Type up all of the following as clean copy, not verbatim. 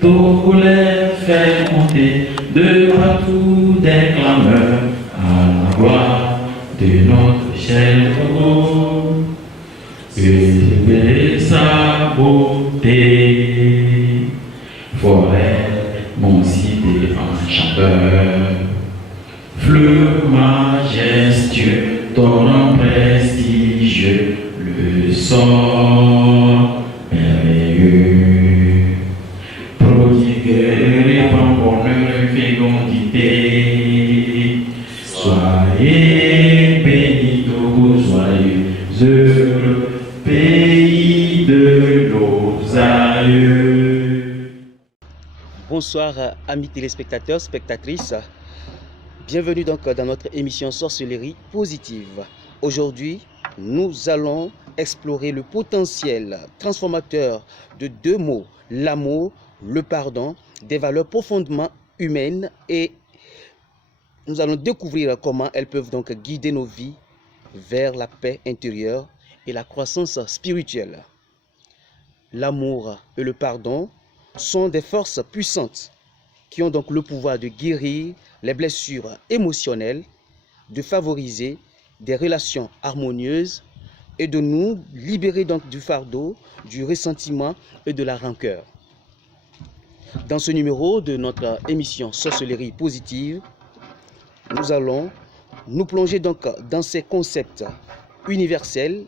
Tous les faits monter de partout des clameurs à la gloire de notre cher Togo. Élever sa beauté, forêt, mon cité enchanteur, fleuve majestueux, torrent prestigieux, le sort merveilleux, prodigue, répand bonheur, fécondité. Soyez bénis, Togo, soyez heureux, pays de nos aïeux. Bonsoir amis téléspectateurs, spectatrices. Bienvenue donc dans notre émission Sorcellerie Positive. Aujourd'hui, nous allons explorer le potentiel transformateur de deux mots, l'amour, le pardon, des valeurs profondément humaines, et nous allons découvrir comment elles peuvent donc guider nos vies vers la paix intérieure et la croissance spirituelle. L'amour et le pardon sont des forces puissantes qui ont donc le pouvoir de guérir les blessures émotionnelles, de favoriser des relations harmonieuses et de nous libérer donc du fardeau, du ressentiment et de la rancœur. Dans ce numéro de notre émission Sorcellerie Positive, nous allons nous plonger donc dans ces concepts universels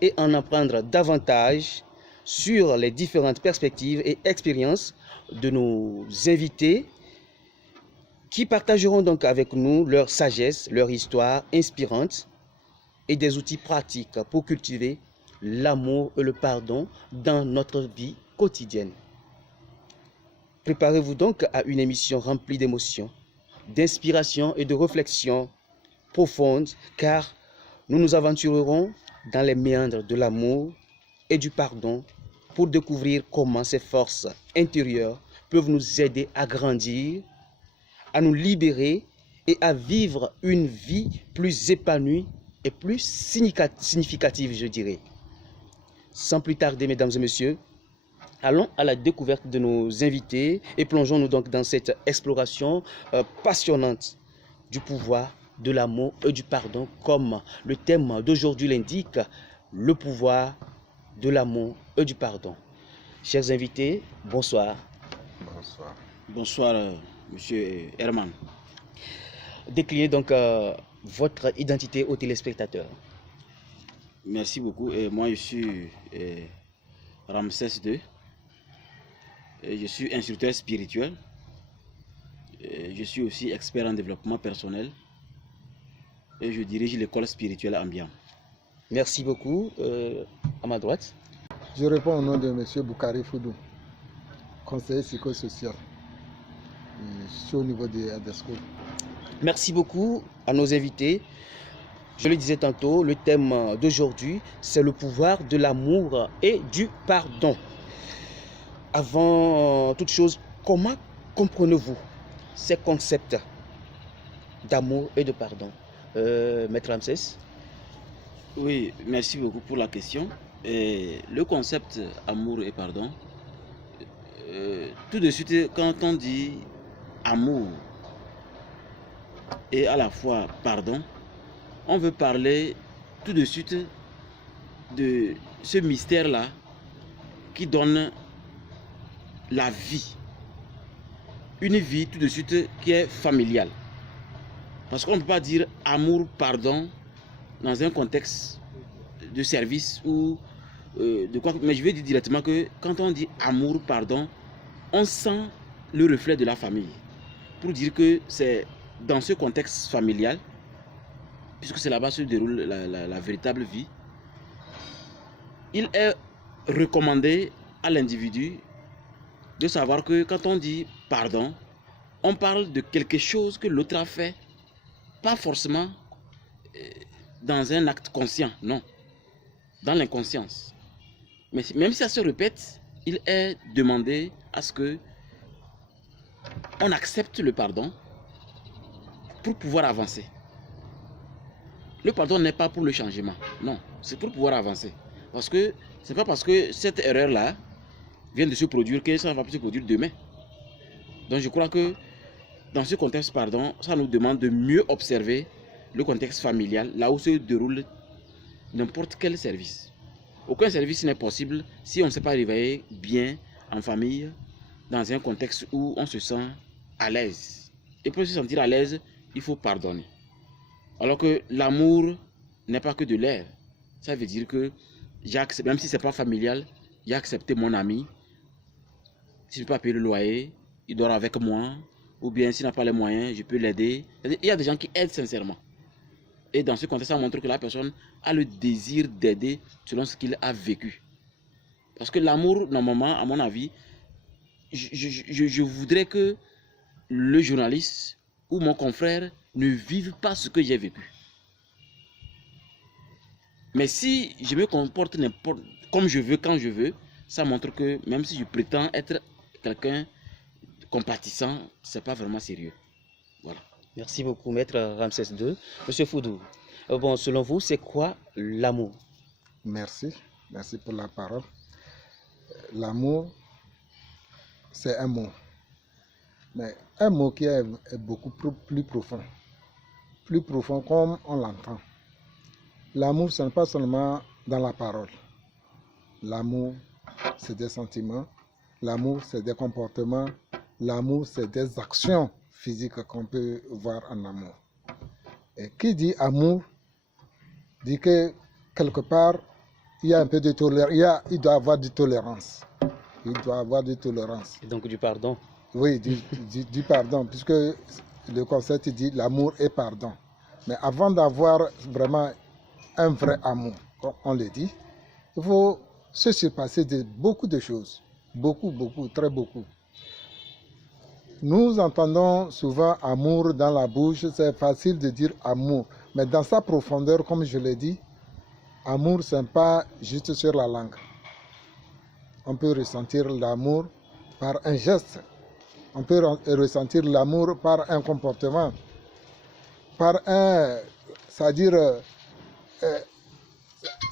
et en apprendre davantage sur les différentes perspectives et expériences de nos invités qui partageront donc avec nous leur sagesse, leur histoire inspirante et des outils pratiques pour cultiver l'amour et le pardon dans notre vie quotidienne. Préparez-vous donc à une émission remplie d'émotions, d'inspiration et de réflexion profonde, car nous nous aventurerons dans les méandres de l'amour et du pardon pour découvrir comment ces forces intérieures peuvent nous aider à grandir, à nous libérer et à vivre une vie plus épanouie et plus significative, je dirais. Sans plus tarder, mesdames et messieurs, allons à la découverte de nos invités et plongeons-nous donc dans cette exploration passionnante du pouvoir de l'amour et du pardon, comme le thème d'aujourd'hui l'indique, le pouvoir de l'amour et du pardon. Chers invités, bonsoir. Bonsoir. Bonsoir, monsieur Herman. Déclinez donc votre identité aux téléspectateurs. Merci beaucoup. Et moi, je suis Ramsès II. Je suis instructeur spirituel. Je suis aussi expert en développement personnel. Et je dirige l'école spirituelle Ambiam. Merci beaucoup. À ma droite. Je réponds au nom de M. Boukari Foudou, conseiller psychosocial. Je suis au niveau de ADESCO. Merci beaucoup à nos invités. Je le disais tantôt, le thème d'aujourd'hui, c'est le pouvoir de l'amour et du pardon. Avant toute chose, comment comprenez-vous ces concepts d'amour et de pardon, Maître Ramsès? Oui, merci beaucoup pour la question. Et le concept amour et pardon, tout de suite, quand on dit amour et à la fois pardon, on veut parler tout de suite de ce mystère-là qui donne la vie. Une vie tout de suite qui est familiale. Parce qu'on ne peut pas dire amour, pardon dans un contexte de service ou de quoi. Mais je vais dire directement que quand on dit amour, pardon, on sent le reflet de la famille. Pour dire que c'est dans ce contexte familial, puisque c'est là-bas se déroule la véritable vie, il est recommandé à l'individu de savoir que quand on dit pardon, on parle de quelque chose que l'autre a fait, pas forcément dans un acte conscient, non, dans l'inconscience. Mais même si ça se répète, il est demandé à ce que on accepte le pardon pour pouvoir avancer. Le pardon n'est pas pour le changement, non, c'est pour pouvoir avancer. Parce que c'est pas parce que cette erreur-là vient de se produire que ça ne va plus se produire demain. Donc je crois que dans ce contexte, pardon, ça nous demande de mieux observer le contexte familial, là où se déroule n'importe quel service. Aucun service n'est possible si on ne s'est pas réveillé bien en famille, dans un contexte où on se sent à l'aise. Et pour se sentir à l'aise, il faut pardonner. Alors que l'amour n'est pas que de l'air. Ça veut dire que j'accepte, même si ce n'est pas familial, j'ai accepté mon ami. Si je ne peux pas payer le loyer, il dort avec moi. Ou bien s'il n'a pas les moyens, je peux l'aider. Il y a des gens qui aident sincèrement. Et dans ce contexte, ça montre que la personne a le désir d'aider selon ce qu'il a vécu. Parce que l'amour, normalement, à mon avis, je voudrais que le journaliste ou mon confrère ne vive pas ce que j'ai vécu. Mais si je me comporte comme je veux, quand je veux, ça montre que même si je prétends être quelqu'un compatissant, ce n'est pas vraiment sérieux. Voilà. Merci beaucoup, Maître Ramsès II. Monsieur Foudou, bon, selon vous, c'est quoi l'amour? Merci pour la parole. L'amour, c'est un mot. Mais un mot qui est beaucoup plus profond. Plus profond comme on l'entend. L'amour, ce n'est pas seulement dans la parole. L'amour, c'est des sentiments. L'amour, c'est des comportements. L'amour, c'est des actions physiques qu'on peut voir en amour. Et qui dit amour, dit que quelque part, il y a un peu de tolérance. Il doit y avoir de tolérance. Il doit y avoir de tolérance. Et donc du pardon. Oui, du pardon, puisque le concept dit l'amour et pardon. Mais avant d'avoir vraiment un vrai amour, comme on le dit, il faut se surpasser de beaucoup de choses. Beaucoup, très beaucoup. Nous entendons souvent amour dans la bouche, c'est facile de dire amour. Mais dans sa profondeur, comme je l'ai dit, amour, ce n'est pas juste sur la langue. On peut ressentir l'amour par un geste. On peut ressentir l'amour par un comportement. Par c'est-à-dire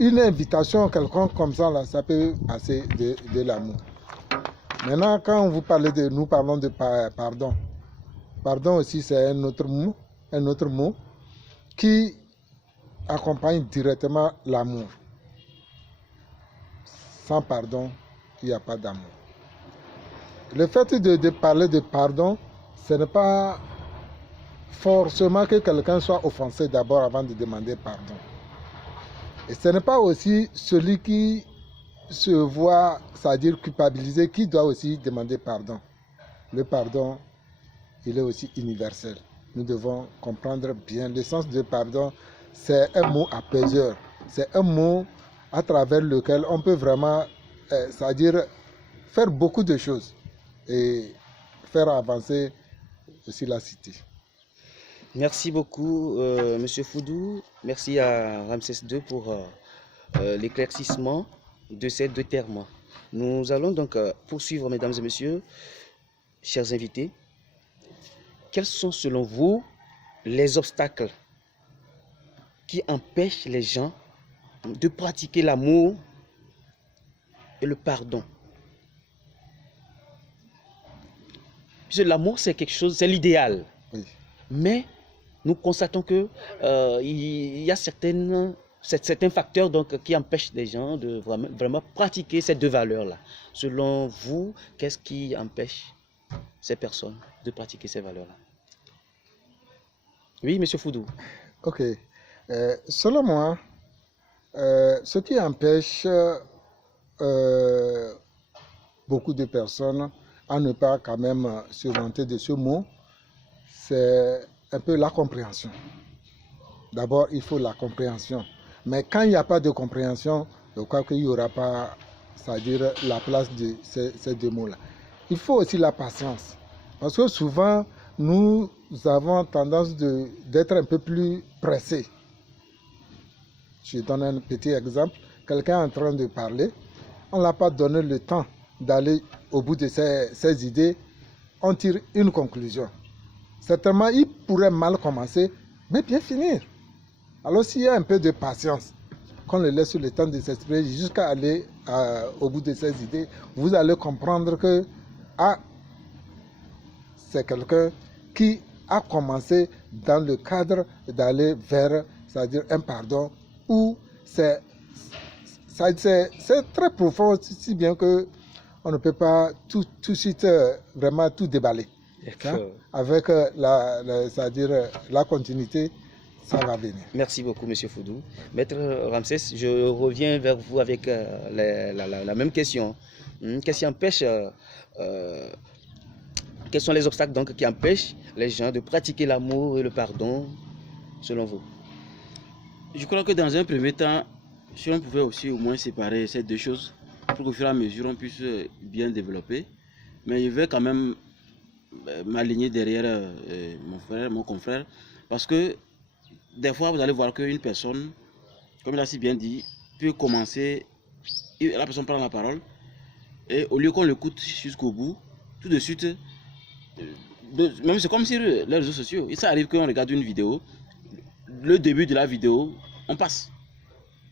une invitation quelconque comme ça, là, ça peut passer de l'amour. Maintenant, quand nous parlons de pardon. Pardon aussi, c'est un autre mot qui accompagne directement l'amour. Sans pardon, il n'y a pas d'amour. Le fait de parler de pardon, ce n'est pas forcément que quelqu'un soit offensé d'abord avant de demander pardon. Et ce n'est pas aussi celui qui se voit, c'est-à-dire culpabilisé, qui doit aussi demander pardon. Le pardon, il est aussi universel. Nous devons comprendre bien le sens de pardon. C'est un mot apaiseur. C'est un mot à travers lequel on peut vraiment, c'est-à-dire faire beaucoup de choses et faire avancer aussi la cité. Merci beaucoup, Monsieur Foudou. Merci à Ramsès II pour l'éclaircissement de ces deux termes. Nous allons donc poursuivre, mesdames et messieurs, chers invités. Quels sont selon vous les obstacles qui empêchent les gens de pratiquer l'amour et le pardon? Puisque l'amour, c'est quelque chose, c'est l'idéal. Oui. Mais nous constatons que il y a certains facteurs donc, qui empêchent les gens de vraiment pratiquer ces deux valeurs-là. Selon vous, qu'est-ce qui empêche ces personnes de pratiquer ces valeurs-là? Oui, Monsieur Foudou. Ok. Selon moi, ce qui empêche beaucoup de personnes à ne pas quand même se vanter de ce mot, c'est un peu la compréhension. D'abord, il faut la compréhension. Mais quand il n'y a pas de compréhension, je crois qu'il n'y aura pas, c'est-à-dire la place de ces deux mots-là. Il faut aussi la patience. Parce que souvent, nous avons tendance d'être un peu plus pressés. Je donne un petit exemple. Quelqu'un est en train de parler, on ne l'a pas donné le temps d'aller au bout de ses idées, on tire une conclusion. Certainement, il pourrait mal commencer, mais bien finir. Alors s'il y a un peu de patience, qu'on le laisse le temps de s'exprimer jusqu'à aller au bout de ces idées, vous allez comprendre que c'est quelqu'un qui a commencé dans le cadre d'aller vers, c'est-à-dire un pardon, où c'est très profond, si bien que on ne peut pas tout de suite vraiment tout déballer. Hein? Avec c'est-à-dire la continuité, ça va venir. Merci beaucoup, M. Foudou. Maître Ramsès, je reviens vers vous avec la même question. Qu'est-ce qui empêche, quels sont les obstacles donc, qui empêchent les gens de pratiquer l'amour et le pardon, selon vous? Je crois que dans un premier temps, si on pouvait aussi au moins séparer ces deux choses, pour qu'au fur et à mesure on puisse bien développer. Mais je vais quand même m'aligner derrière mon confrère, parce que des fois vous allez voir qu'une personne, comme il a si bien dit, peut commencer, la personne prend la parole, et au lieu qu'on l'écoute jusqu'au bout, tout de suite, même c'est comme sur les réseaux sociaux, ça arrive qu'on regarde une vidéo, le début de la vidéo, on passe.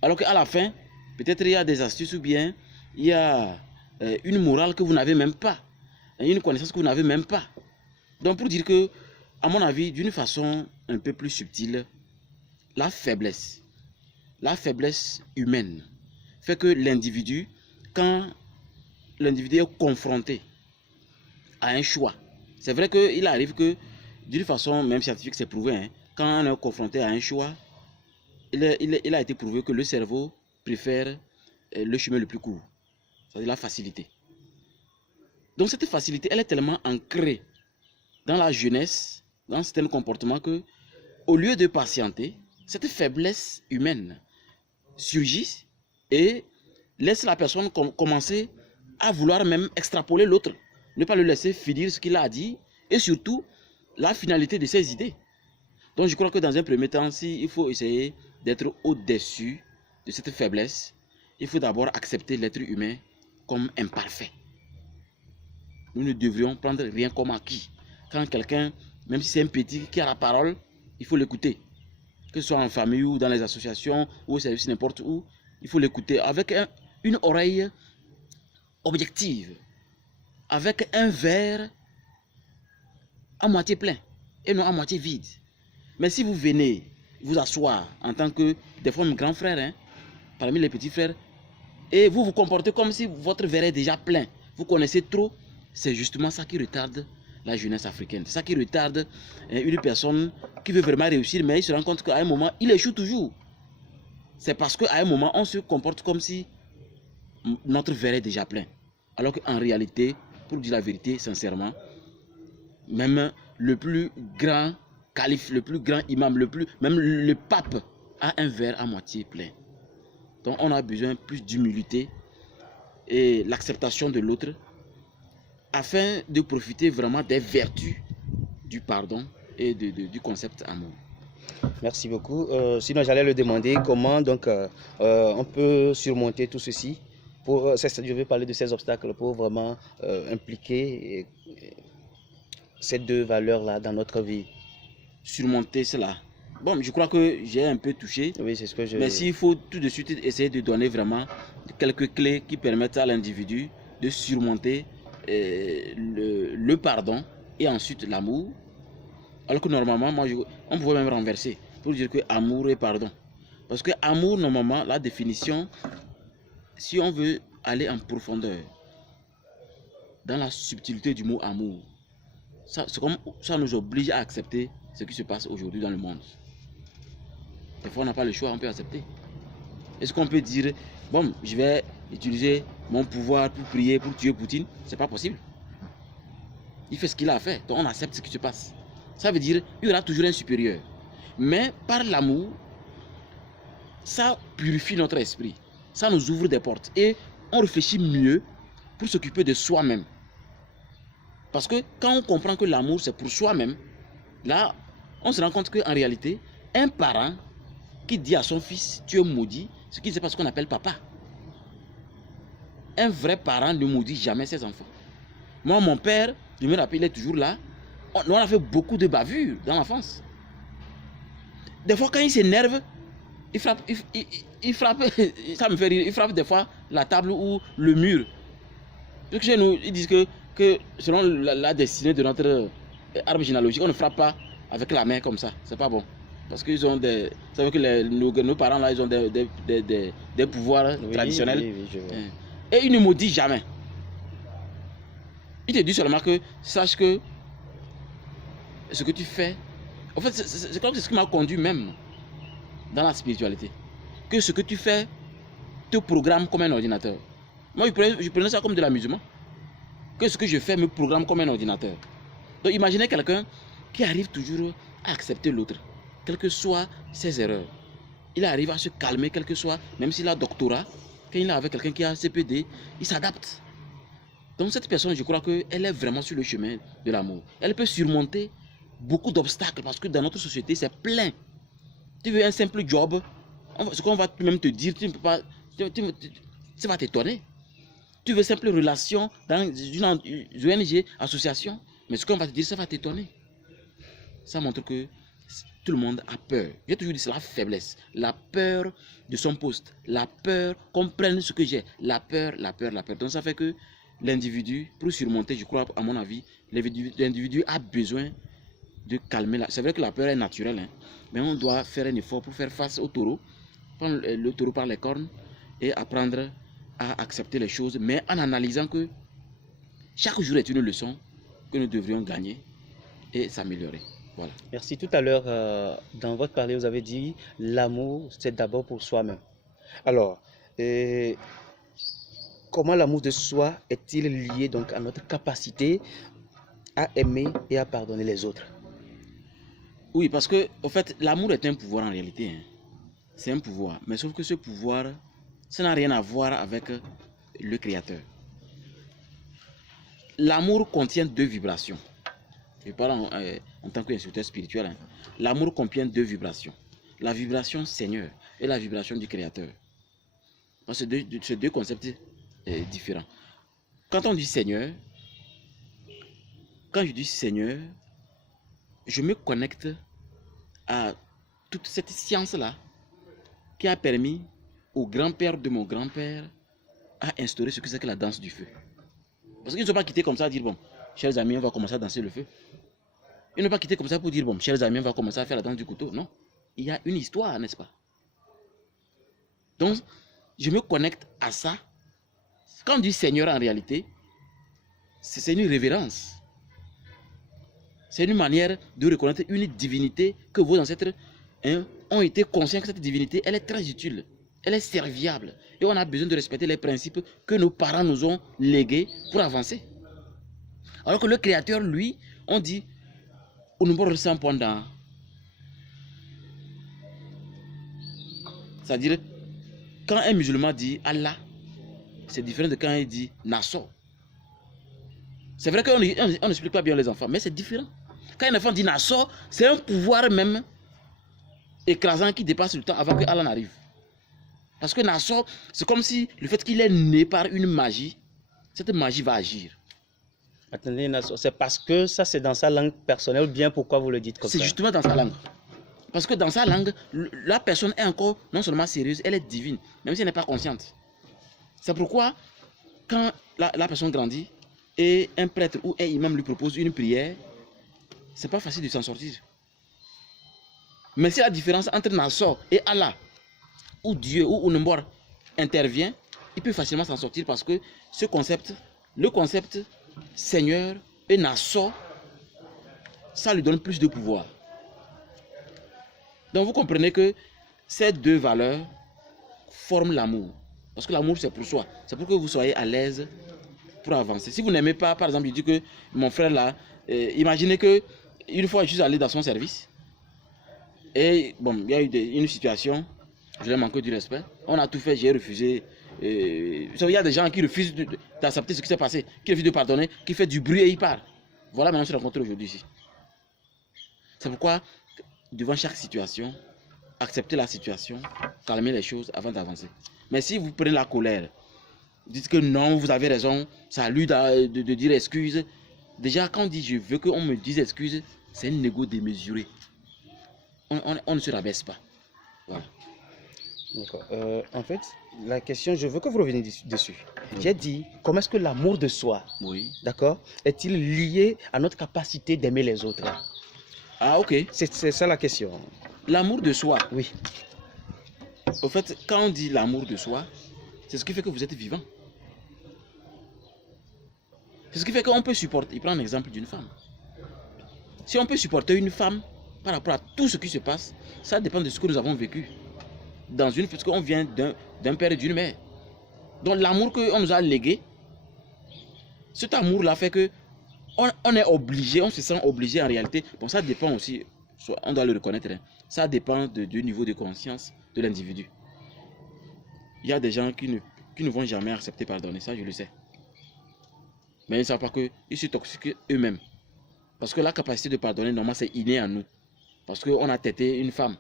Alors qu'à la fin, peut-être il y a des astuces ou bien il y a une morale que vous n'avez même pas, une connaissance que vous n'avez même pas. Donc pour dire que, à mon avis, d'une façon un peu plus subtile, la faiblesse humaine fait que l'individu, quand l'individu est confronté à un choix, c'est vrai qu'il arrive que, d'une façon même scientifique, c'est prouvé, hein, quand on est confronté à un choix, il a été prouvé que le cerveau préfère le chemin le plus court, c'est-à-dire la facilité. Donc cette facilité, elle est tellement ancrée dans la jeunesse, dans certains comportements que, au lieu de patienter, cette faiblesse humaine surgit et laisse la personne commencer à vouloir même extrapoler l'autre, ne pas le laisser finir ce qu'il a dit et surtout la finalité de ses idées. Donc je crois que dans un premier temps, il faut essayer d'être au-dessus de cette faiblesse, il faut d'abord accepter l'être humain comme imparfait. Nous ne devrions prendre rien comme acquis. Quand quelqu'un, même si c'est un petit qui a la parole, il faut l'écouter. Que ce soit en famille ou dans les associations ou au service n'importe où, il faut l'écouter avec une oreille objective, avec un verre à moitié plein et non à moitié vide. Mais si vous venez vous asseoir en tant que des fois un grand frère, hein, parmi les petits frères, et vous vous comportez comme si votre verre est déjà plein, vous connaissez trop, c'est justement ça qui retarde la jeunesse africaine. C'est ça qui retarde une personne qui veut vraiment réussir, mais il se rend compte qu'à un moment, il échoue toujours. C'est parce qu'à un moment, on se comporte comme si notre verre est déjà plein. Alors qu'en réalité, pour dire la vérité, sincèrement, même le plus grand calife, le plus grand imam, même le pape a un verre à moitié plein. Donc on a besoin plus d'humilité et l'acceptation de l'autre afin de profiter vraiment des vertus du pardon et du concept amour. Merci beaucoup. Sinon, j'allais le demander comment donc on peut surmonter tout ceci. Je vais parler de ces obstacles pour vraiment impliquer ces deux valeurs-là dans notre vie. Surmonter cela. Bon, je crois que j'ai un peu touché. Oui, c'est ce que je... Mais s'il faut tout de suite essayer de donner vraiment quelques clés qui permettent à l'individu de surmonter le pardon et ensuite l'amour. Alors que normalement, on pouvait même renverser pour dire que amour et pardon. Parce que amour, normalement, la définition, si on veut aller en profondeur, dans la subtilité du mot amour, ça nous oblige à accepter ce qui se passe aujourd'hui dans le monde. Des fois, on n'a pas le choix, on peut accepter. Est-ce qu'on peut dire, bon, je vais utiliser mon pouvoir pour prier, pour tuer Poutine? C'est pas possible. Il fait ce qu'il a à faire, donc on accepte ce qui se passe. Ça veut dire qu'il y aura toujours un supérieur. Mais par l'amour, ça purifie notre esprit. Ça nous ouvre des portes. Et on réfléchit mieux pour s'occuper de soi-même. Parce que quand on comprend que l'amour, c'est pour soi-même, là, on se rend compte qu'en réalité, un parent qui dit à son fils, tu es maudit, ce qui ne sait pas ce qu'on appelle papa. Un vrai parent ne maudit jamais ses enfants. Moi, mon père, je me rappelle, il est toujours là. On a fait beaucoup de bavures dans l'enfance. Des fois, quand il s'énerve, il frappe, ça me fait rire, il frappe des fois la table ou le mur. Parce que chez nous, ils disent que selon la destinée de notre arbre généalogique, on ne frappe pas avec la main comme ça, c'est pas bon. Parce qu'ils ont des... Vous savez que nos parents là, ils ont des pouvoirs traditionnels. Oui, je vois. Et ils ne maudissent jamais. Ils te disent seulement que, sache que ce que tu fais... En fait, c'est comme ce qui m'a conduit même dans la spiritualité. Que ce que tu fais te programme comme un ordinateur. Moi, je prenais ça comme de l'amusement. Que ce que je fais me programme comme un ordinateur. Donc imaginez quelqu'un qui arrive toujours à accepter l'autre, quelles que soient ses erreurs. Il arrive à se calmer, quel que soit, même s'il a doctorat, quand il est avec quelqu'un qui a CPD, il s'adapte. Donc cette personne, je crois qu'elle est vraiment sur le chemin de l'amour. Elle peut surmonter beaucoup d'obstacles parce que dans notre société, c'est plein. Tu veux un simple job, ce qu'on va même te dire, tu ne peux pas, ça va t'étonner. Tu veux simple relation dans une ONG, association, mais ce qu'on va te dire, ça va t'étonner. Ça montre que tout le monde a peur. J'ai toujours dit, c'est la faiblesse. La peur de son poste. La peur qu'on prenne ce que j'ai. La peur, la peur, la peur. Donc ça fait que l'individu, pour surmonter, je crois, à mon avis, l'individu a besoin de calmer. C'est vrai que la peur est naturelle, hein, mais on doit faire un effort pour faire face au taureau. Prendre le taureau par les cornes et apprendre à accepter les choses, mais en analysant que chaque jour est une leçon que nous devrions gagner et s'améliorer. Voilà. Merci. Tout à l'heure, dans votre parler, vous avez dit l'amour, c'est d'abord pour soi-même. Alors, comment l'amour de soi est-il lié donc à notre capacité à aimer et à pardonner les autres? Oui, parce que, en fait, l'amour est un pouvoir en réalité. Hein. C'est un pouvoir. Mais sauf que ce pouvoir, ça n'a rien à voir avec le Créateur. L'amour contient deux vibrations. Je parle en tant qu'instructeur spirituel. Hein. L'amour contient deux vibrations. La vibration Seigneur et la vibration du Créateur. Donc, c'est deux concepts différents. Quand on dit Seigneur, quand je dis Seigneur, je me connecte à toute cette science-là qui a permis au grand-père de mon grand-père à instaurer ce que c'est que la danse du feu. Parce qu'ils ne sont pas quittés comme ça à dire, bon, chers amis, on va commencer à danser le feu. Ils n'ont pas quitté comme ça pour dire, bon, chers amis, on va commencer à faire la danse du couteau. Non. Il y a une histoire, n'est-ce pas? Donc, je me connecte à ça. Quand on dit Seigneur en réalité, c'est une révérence. C'est une manière de reconnaître une divinité que vos ancêtres ont été conscients que cette divinité, elle est très utile. Elle est serviable. Et on a besoin de respecter les principes que nos parents nous ont légués pour avancer. Alors que le Créateur, lui, on dit, c'est-à-dire, quand un musulman dit Allah, c'est différent de quand il dit Nassau. C'est vrai qu'on n'explique pas bien les enfants, mais c'est différent. Quand un enfant dit Nassau, c'est un pouvoir même écrasant qui dépasse le temps avant que Allah n'arrive. Parce que Nassau, c'est comme si le fait qu'il est né par une magie, cette magie va agir. Attendez, Nassau, c'est parce que ça c'est dans sa langue personnelle ou bien pourquoi vous le dites comme ça? C'est justement dans sa langue. Parce que dans sa langue, la personne est encore non seulement sérieuse, elle est divine, même si elle n'est pas consciente. C'est pourquoi, quand la personne grandit et un prêtre ou un imam lui propose une prière, c'est pas facile de s'en sortir. Mais si la différence entre Nassau et Allah, ou Dieu, ou Unumbor intervient, il peut facilement s'en sortir parce que ce concept, le concept Seigneur et Nassau, ça lui donne plus de pouvoir. Donc vous comprenez que ces deux valeurs forment l'amour. Parce que l'amour c'est pour soi. C'est pour que vous soyez à l'aise pour avancer. Si vous n'aimez pas, par exemple, il dit que mon frère là, imaginez que une fois je suis allé dans son service et bon, il y a eu une situation, je lui ai manqué du respect. On a tout fait, j'ai refusé. Il y a des gens qui refusent d'accepter ce qui s'est passé, qui refusent de pardonner, qui fait du bruit et ils partent. Voilà, maintenant on se rencontre aujourd'hui ici. C'est pourquoi, devant chaque situation, accepter la situation, calmer les choses avant d'avancer. Mais si vous prenez la colère, vous dites que non, vous avez raison, c'est à lui de dire excuse. Déjà, quand on dit je veux qu'on me dise excuse, c'est un ego démesuré. On ne se rabaisse pas. Voilà. D'accord. En fait, la question, je veux que vous reveniez dessus. J'ai dit, comment est-ce que l'amour de soi, Oui. d'accord, est-il lié à notre capacité d'aimer les autres? Ah, ok. C'est ça la question. L'amour de soi. Oui. Au fait, quand on dit l'amour de soi, c'est ce qui fait que vous êtes vivant. C'est ce qui fait qu'on peut supporter. Il prend un exemple d'une femme. Si on peut supporter une femme par rapport à tout ce qui se passe, ça dépend de ce que nous avons vécu. Parce qu'on vient d'un père et d'une mère. Donc l'amour qu'on nous a légué, cet amour-là fait que on est obligé, on se sent obligé en réalité. Bon, ça dépend aussi, on doit le reconnaître, hein, ça dépend du niveau de conscience de l'individu. Il y a des gens qui ne vont jamais accepter pardonner, ça je le sais. Mais ils ne savent pas qu'ils se toxiquent eux-mêmes. Parce que la capacité de pardonner, normalement, c'est inné à nous. Parce qu'on a têté une femme.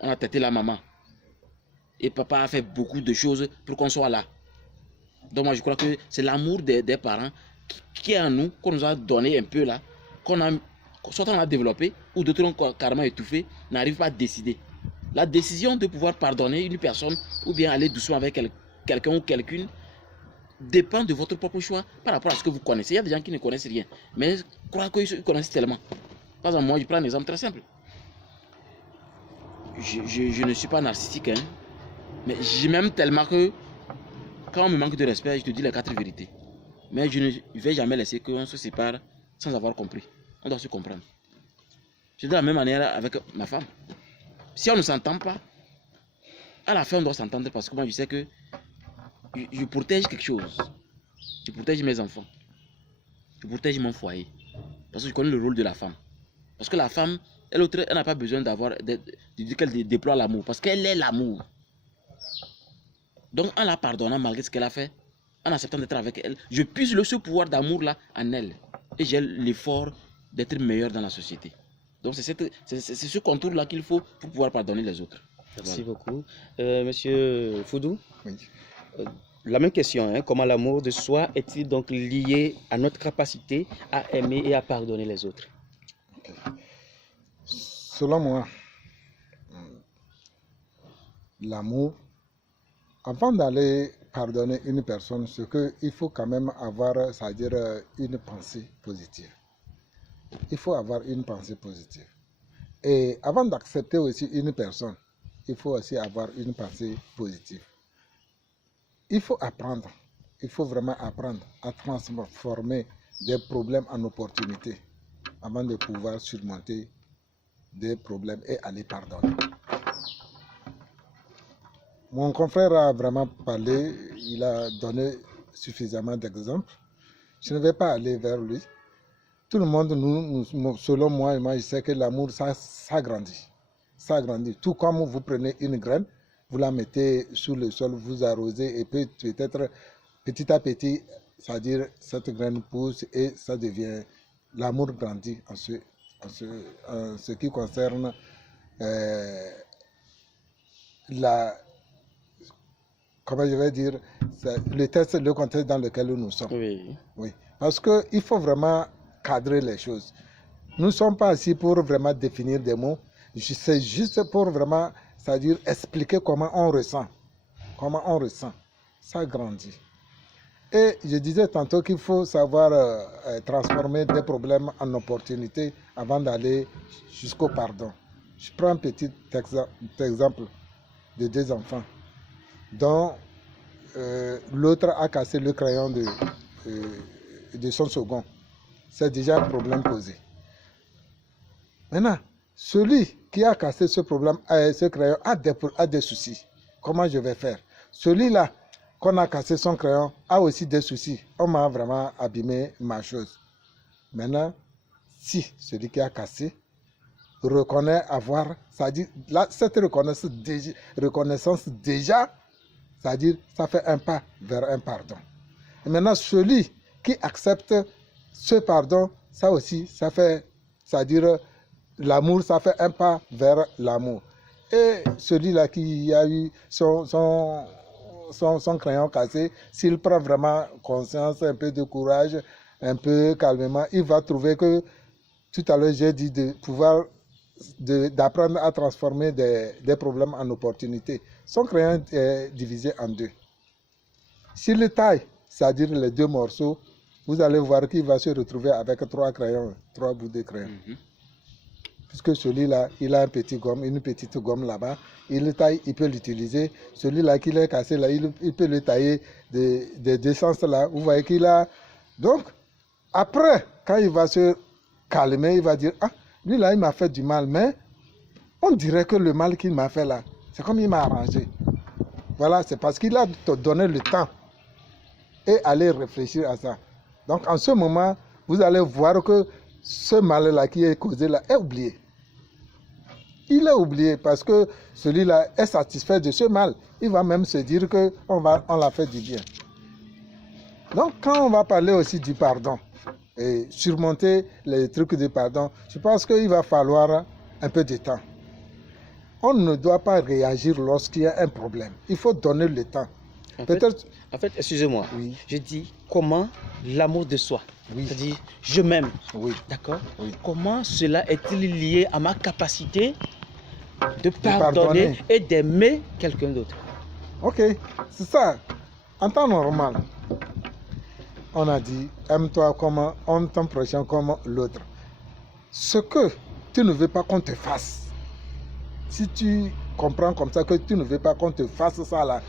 On a têté la maman. Et papa a fait beaucoup de choses pour qu'on soit là. Donc moi, je crois que c'est l'amour des parents qui est en nous, qu'on nous a donné un peu là, soit on a développé, ou d'autres ont carrément étouffé, n'arrivent pas à décider. La décision de pouvoir pardonner une personne, ou bien aller doucement avec quelqu'un ou quelqu'une, dépend de votre propre choix par rapport à ce que vous connaissez. Il y a des gens qui ne connaissent rien, mais croient qu'ils connaissent tellement. Par exemple, moi, je prends un exemple très simple. Je ne suis pas narcissique, hein, mais je m'aime tellement que quand on me manque de respect, je te dis les 4 vérités. Mais je ne vais jamais laisser qu'on se sépare sans avoir compris. On doit se comprendre. C'est de la même manière avec ma femme. Si on ne s'entend pas, à la fin on doit s'entendre parce que moi je sais que je protège quelque chose. Je protège mes enfants. Je protège mon foyer. Parce que je connais le rôle de la femme. Parce que la femme, elle n'a pas besoin de dire qu'elle déploie l'amour. Parce qu'elle est l'amour. Donc en la pardonnant malgré ce qu'elle a fait, en acceptant d'être avec elle, je puise ce pouvoir d'amour-là en elle. Et j'ai l'effort d'être meilleur dans la société. Donc c'est ce contour-là qu'il faut pour pouvoir pardonner les autres. Merci beaucoup. Monsieur Foudou, Oui. La même question, hein, comment l'amour de soi est-il donc lié à notre capacité à aimer et à pardonner les autres? Okay. Selon moi, l'amour, avant d'aller pardonner une personne, c'est qu'il faut quand même avoir, c'est-à-dire une pensée positive. Il faut avoir une pensée positive. Et avant d'accepter aussi une personne, il faut aussi avoir une pensée positive. Il faut apprendre, il faut vraiment apprendre à transformer des problèmes en opportunités avant de pouvoir surmonter des problèmes et aller pardonner. Mon confrère a vraiment parlé, il a donné suffisamment d'exemples. Je ne vais pas aller vers lui. Tout le monde, selon moi, je sais que l'amour, ça grandit. Ça grandit. Tout comme vous prenez une graine, vous la mettez sur le sol, vous arrosez et peut-être petit à petit, c'est-à-dire cette graine pousse et ça devient, l'amour grandit en ce qui concerne comment je vais dire, le contexte dans lequel nous sommes. Oui. Oui. Parce qu'il faut vraiment cadrer les choses. Nous ne sommes pas ici pour vraiment définir des mots. C'est juste pour vraiment, c'est-à-dire expliquer comment on ressent. Comment on ressent. Ça grandit. Et je disais tantôt qu'il faut savoir transformer des problèmes en opportunités avant d'aller jusqu'au pardon. Je prends un petit exemple de 2 enfants dont l'autre a cassé le crayon de son second. C'est déjà un problème posé. Maintenant, celui qui a cassé ce crayon a des soucis. Comment je vais faire? Celui-là, qu'on a cassé son crayon, a aussi des soucis. On m'a vraiment abîmé ma chose. Maintenant, si celui qui a cassé reconnaît avoir, c'est-à-dire, cette reconnaissance déjà, c'est-à-dire, ça fait un pas vers un pardon. Et maintenant, celui qui accepte ce pardon, ça aussi, ça fait, c'est-à-dire, l'amour, ça fait un pas vers l'amour. Et celui-là qui a eu son crayon cassé, s'il prend vraiment conscience, un peu de courage, un peu calmement, il va trouver que, tout à l'heure, j'ai dit de pouvoir d'apprendre à transformer des problèmes en opportunités. Son crayon est divisé en deux. S'il le taille, c'est-à-dire les deux morceaux, vous allez voir qu'il va se retrouver avec 3 crayons, 3 bouts de crayon. Puisque celui-là, il a un petit gomme, une petite gomme là-bas, il le taille, il peut l'utiliser. Celui-là qui est cassé là, il peut le tailler de deux sens là. Vous voyez qu'il a... Donc, après, quand il va se calmer, il va dire, ah, lui là, il m'a fait du mal, mais on dirait que le mal qu'il m'a fait là, c'est comme il m'a arrangé. Voilà, c'est parce qu'il a donné le temps et aller réfléchir à ça. Donc, en ce moment, vous allez voir que ce mal-là qui est causé là est oublié. Il est oublié parce que celui-là est satisfait de ce mal. Il va même se dire qu'on l'a fait du bien. Donc, quand on va parler aussi du pardon et surmonter les trucs de pardon, je pense qu'il va falloir un peu de temps. On ne doit pas réagir lorsqu'il y a un problème. Il faut donner le temps. En fait, excusez-moi, oui. Je dis comment l'amour de soi, Oui. c'est-à-dire je m'aime, Oui. d'accord? Oui. Comment cela est-il lié à ma capacité de pardonner pardonner. et d'aimer quelqu'un d'autre? Ok, c'est ça. En temps normal, on a dit aime-toi comme aime ton prochain comme l'autre. Ce que tu ne veux pas qu'on te fasse, si tu comprends comme ça que tu ne veux pas qu'on te fasse ça là,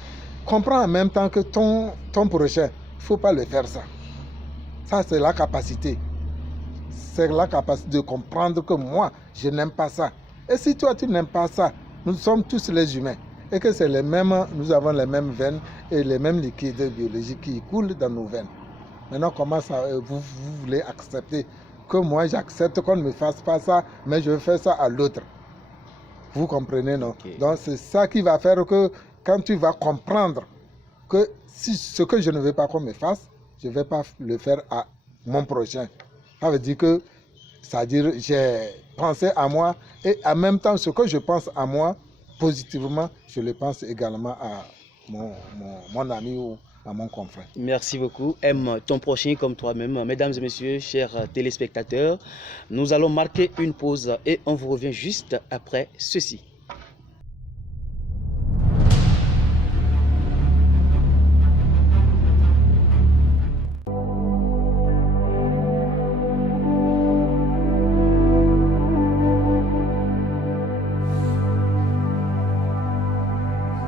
comprends en même temps que ton prochain, il ne faut pas le faire ça. Ça, c'est la capacité. C'est la capacité de comprendre que moi, je n'aime pas ça. Et si toi, tu n'aimes pas ça, nous sommes tous les humains. Et que c'est les mêmes, nous avons les mêmes veines et les mêmes liquides biologiques qui coulent dans nos veines. Maintenant, comment ça, vous voulez accepter que moi, j'accepte qu'on ne me fasse pas ça, mais je veux faire ça à l'autre. Vous comprenez, non? Okay. Donc, c'est ça qui va faire que quand tu vas comprendre que si ce que je ne veux pas qu'on me fasse, je ne vais pas le faire à mon prochain. Ça veut dire que, c'est-à-dire, j'ai pensé à moi et en même temps, ce que je pense à moi, positivement, je le pense également à mon ami ou à mon confrère. Merci beaucoup. Aime ton prochain comme toi-même. Mesdames et messieurs, chers téléspectateurs, nous allons marquer une pause et on vous revient juste après ceci.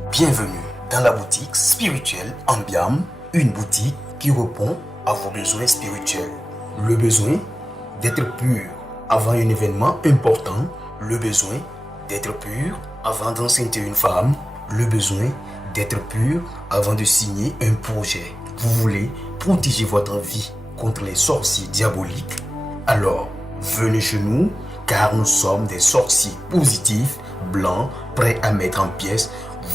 Bienvenue dans la boutique spirituelle Ambiam, une boutique qui répond à vos besoins spirituels. Le besoin d'être pur avant un événement important, le besoin d'être pur avant d'enceinte une femme, le besoin d'être pur avant de signer un projet. Vous voulez protéger votre vie contre les sorciers diaboliques? Alors, venez chez nous car nous sommes des sorciers positifs, blancs, prêts à mettre en pièces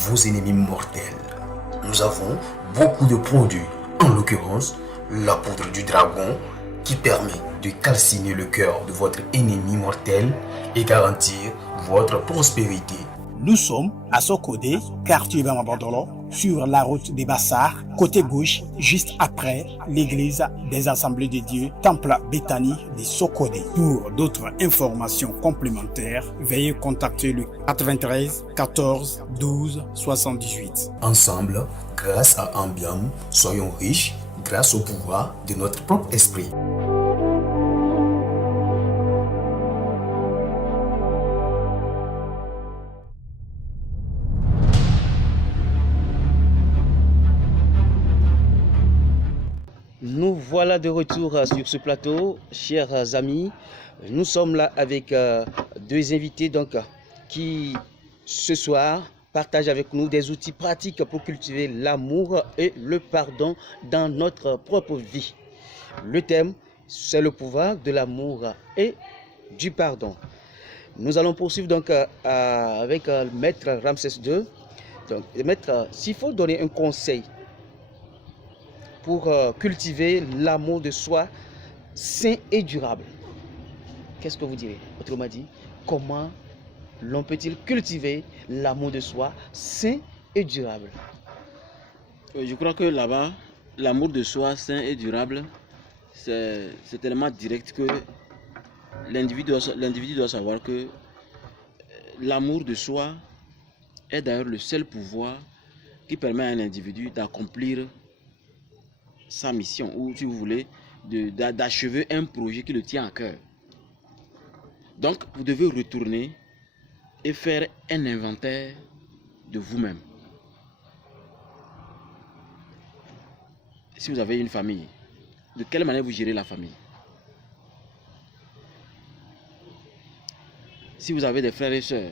vos ennemis mortels. Nous avons beaucoup de produits, en l'occurrence la poudre du dragon qui permet de calciner le cœur de votre ennemi mortel et garantir votre prospérité. Nous sommes à Sokodé, quartier Bamabandolo, sur la route des Bassards, côté gauche, juste après l'église des Assemblées de Dieu, Temple Béthanie de Sokodé. Pour d'autres informations complémentaires, veuillez contacter le 93 14 12 78. Ensemble, grâce à Ambiam, soyons riches grâce au pouvoir de notre propre esprit. Nous voilà de retour sur ce plateau, chers amis. Nous sommes là avec deux invités donc, qui, ce soir, partagent avec nous des outils pratiques pour cultiver l'amour et le pardon dans notre propre vie. Le thème, c'est le pouvoir de l'amour et du pardon. Nous allons poursuivre donc avec Maître Ramsès II. Donc, Maître, s'il faut donner un conseil pour cultiver l'amour de soi sain et durable, qu'est-ce que vous direz? Autrement dit, comment l'on peut-il cultiver l'amour de soi sain et durable? Je crois que là-bas, l'amour de soi sain et durable, c'est tellement direct que l'individu doit savoir que l'amour de soi est d'ailleurs le seul pouvoir qui permet à un individu d'accomplir sa mission, ou si vous voulez, d'achever un projet qui le tient à cœur. Donc, vous devez retourner et faire un inventaire de vous-même. Si vous avez une famille, de quelle manière vous gérez la famille? Si vous avez des frères et sœurs,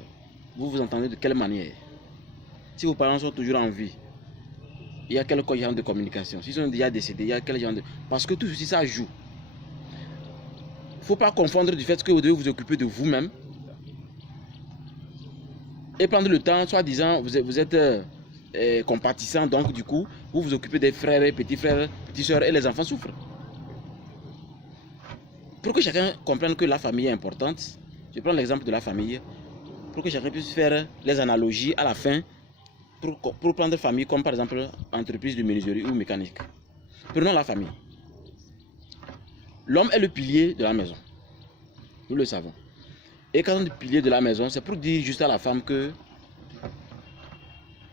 vous vous entendez de quelle manière? Si vos parents sont toujours en vie, il y a quel genre de communication? S'ils sont déjà décédés, il y a quel genre de... Parce que tout ceci, ça joue. Il ne faut pas confondre du fait que vous devez vous occuper de vous-même et prendre le temps, soi-disant, vous êtes compatissant, donc du coup, vous vous occupez des frères, petites sœurs et les enfants souffrent. Pour que chacun comprenne que la famille est importante, je prends l'exemple de la famille, pour que chacun puisse faire les analogies à la fin, pour prendre famille comme par exemple entreprise de menuiserie ou mécanique. Prenons la famille. L'homme est le pilier de la maison. Nous le savons. Et quand on dit pilier de la maison, c'est pour dire juste à la femme que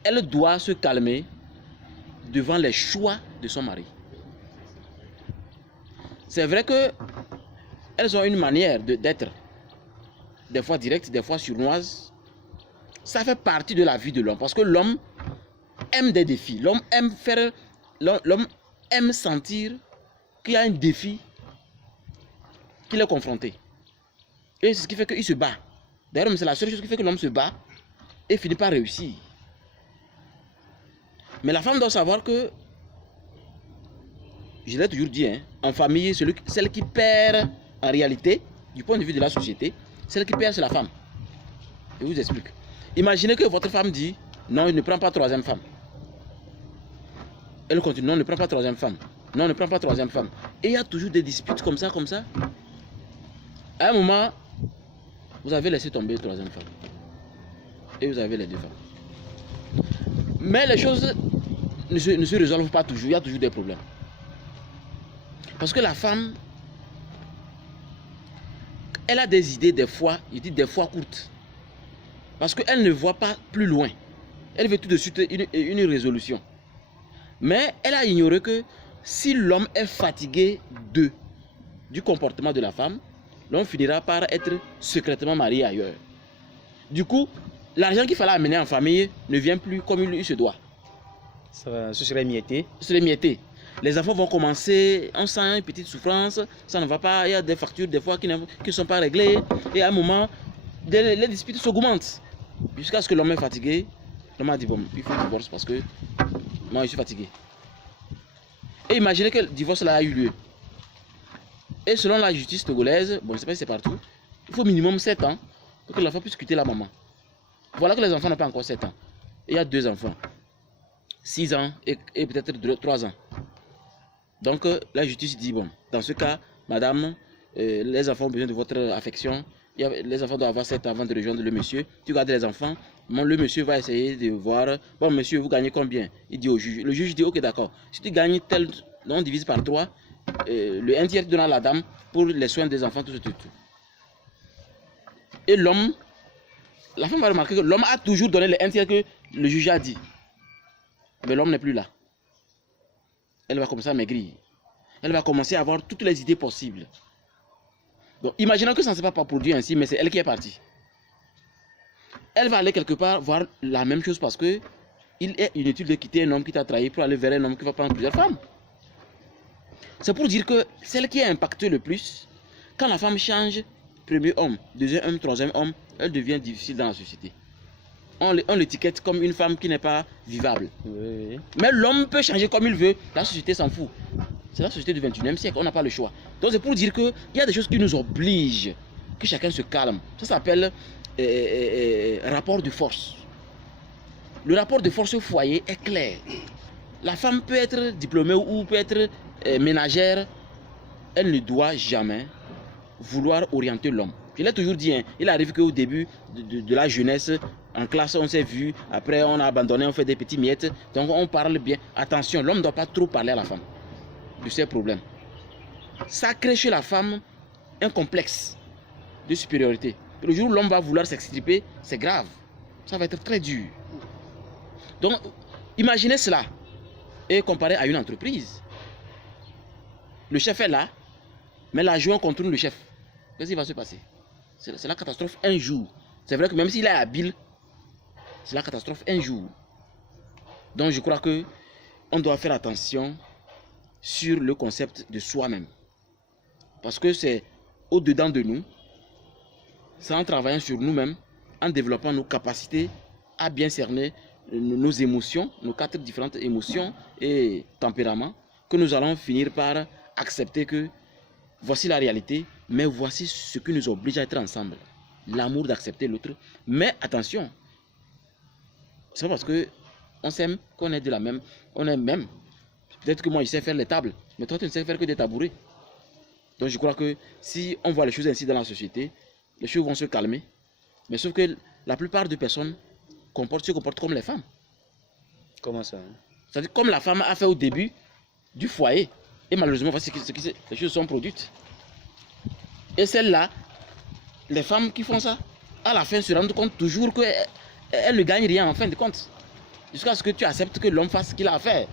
elle doit se calmer devant les choix de son mari. C'est vrai que elles ont une manière d'être, des fois directe, des fois sournoise. Ça fait partie de la vie de l'homme, parce que l'homme aime des défis. L'homme aime sentir qu'il y a un défi qu'il est confronté. Et c'est ce qui fait qu'il se bat. D'ailleurs, c'est la seule chose qui fait que l'homme se bat et finit par réussir. Mais la femme doit savoir que, je l'ai toujours dit, hein, en famille, celle qui perd en réalité, du point de vue de la société, celle qui perd, c'est la femme. Je vous explique. Imaginez que votre femme dit, non, il ne prend pas troisième femme. Elle continue, non, ne prend pas troisième femme. Non, ne prend pas troisième femme. Et il y a toujours des disputes comme ça, comme ça. À un moment, vous avez laissé tomber la troisième femme. Et vous avez les deux femmes. Mais les choses ne se résolvent pas toujours. Il y a toujours des problèmes. Parce que la femme, elle a des idées des fois, je dis des fois courtes. Parce qu'elle ne voit pas plus loin. Elle veut tout de suite une résolution. Mais elle a ignoré que si l'homme est fatigué du comportement de la femme, l'homme finira par être secrètement marié ailleurs. Du coup, l'argent qu'il fallait amener en famille ne vient plus comme il se doit. Ce serait mietté. Ce serait mietté. Les enfants vont commencer, on sent une petite souffrance, ça ne va pas, il y a des factures des fois qui ne sont pas réglées. Et à un moment, les disputes s'augmentent. Jusqu'à ce que l'homme est fatigué, l'homme a dit bon, il faut le divorce parce que moi je suis fatigué. Et imaginez que le divorce là a eu lieu. Et selon la justice togolaise, bon je ne sais pas si c'est partout, il faut minimum 7 ans pour que l'enfant puisse quitter la maman. Voilà que les enfants n'ont pas encore 7 ans. Et il y a 2 enfants, 6 ans et peut-être 3 ans. Donc la justice dit bon, dans ce cas, madame, les enfants ont besoin de votre affection. Les enfants doivent avoir 7 ans avant de rejoindre le monsieur. Tu gardes les enfants. Le monsieur va essayer de voir. Bon, monsieur, vous gagnez combien? Il dit au juge. Le juge dit ok, d'accord. Si tu gagnes tel, on divise par 3. Le 1 tiers tu donnes à la dame pour les soins des enfants, tout. Et l'homme, la femme va remarquer que l'homme a toujours donné le 1 tiers que le juge a dit. Mais l'homme n'est plus là. Elle va commencer à maigrir. Elle va commencer à avoir toutes les idées possibles. Donc, imaginons que ça ne s'est pas produit ainsi, mais c'est elle qui est partie. Elle va aller quelque part voir la même chose parce que il est inutile de quitter un homme qui t'a trahi pour aller vers un homme qui va prendre plusieurs femmes. C'est pour dire que celle qui est impactée le plus, quand la femme change, premier homme, deuxième homme, troisième homme, elle devient difficile dans la société. On l'étiquette comme une femme qui n'est pas vivable. Oui. Mais l'homme peut changer comme il veut, la société s'en fout. C'est la société du 21e siècle, on n'a pas le choix. Donc c'est pour dire qu'il y a des choses qui nous obligent, que chacun se calme. Ça s'appelle rapport de force. Le rapport de force au foyer est clair. La femme peut être diplômée ou peut être ménagère, elle ne doit jamais vouloir orienter l'homme. Je l'ai toujours dit, hein, il arrive qu'au début de la jeunesse, en classe on s'est vu, après on a abandonné, on fait des petits miettes, donc on parle bien. Attention, l'homme ne doit pas trop parler à la femme de ses problèmes. Ça crée chez la femme un complexe de supériorité. Le jour où l'homme va vouloir s'extirper, c'est grave. Ça va être très dur. Donc, imaginez cela et comparez à une entreprise. Le chef est là, mais l'adjoint contrôle le chef. Qu'est-ce qui va se passer? C'est la catastrophe un jour. C'est vrai que même s'il est habile, c'est la catastrophe un jour. Donc je crois que on doit faire attention sur le concept de soi-même. Parce que c'est au-dedans de nous. C'est en travaillant sur nous-mêmes, en développant nos capacités à bien cerner nos émotions, nos 4 différentes émotions et tempéraments, que nous allons finir par accepter que voici la réalité, mais voici ce qui nous oblige à être ensemble. L'amour d'accepter l'autre. Mais attention, c'est pas parce que on s'aime qu'on est de la même, on est même. Peut-être que moi je sais faire les tables, mais toi tu ne sais faire que des tabourets. Donc je crois que si on voit les choses ainsi dans la société, les choses vont se calmer. Mais sauf que la plupart des personnes se comportent comme les femmes. Comment ça? C'est-à-dire comme la femme a fait au début du foyer. Et malheureusement, voici les choses sont produites. Et celles-là, les femmes qui font ça, à la fin se rendent compte toujours qu'elles ne gagnent rien en fin de compte. Jusqu'à ce que tu acceptes que l'homme fasse ce qu'il a à faire.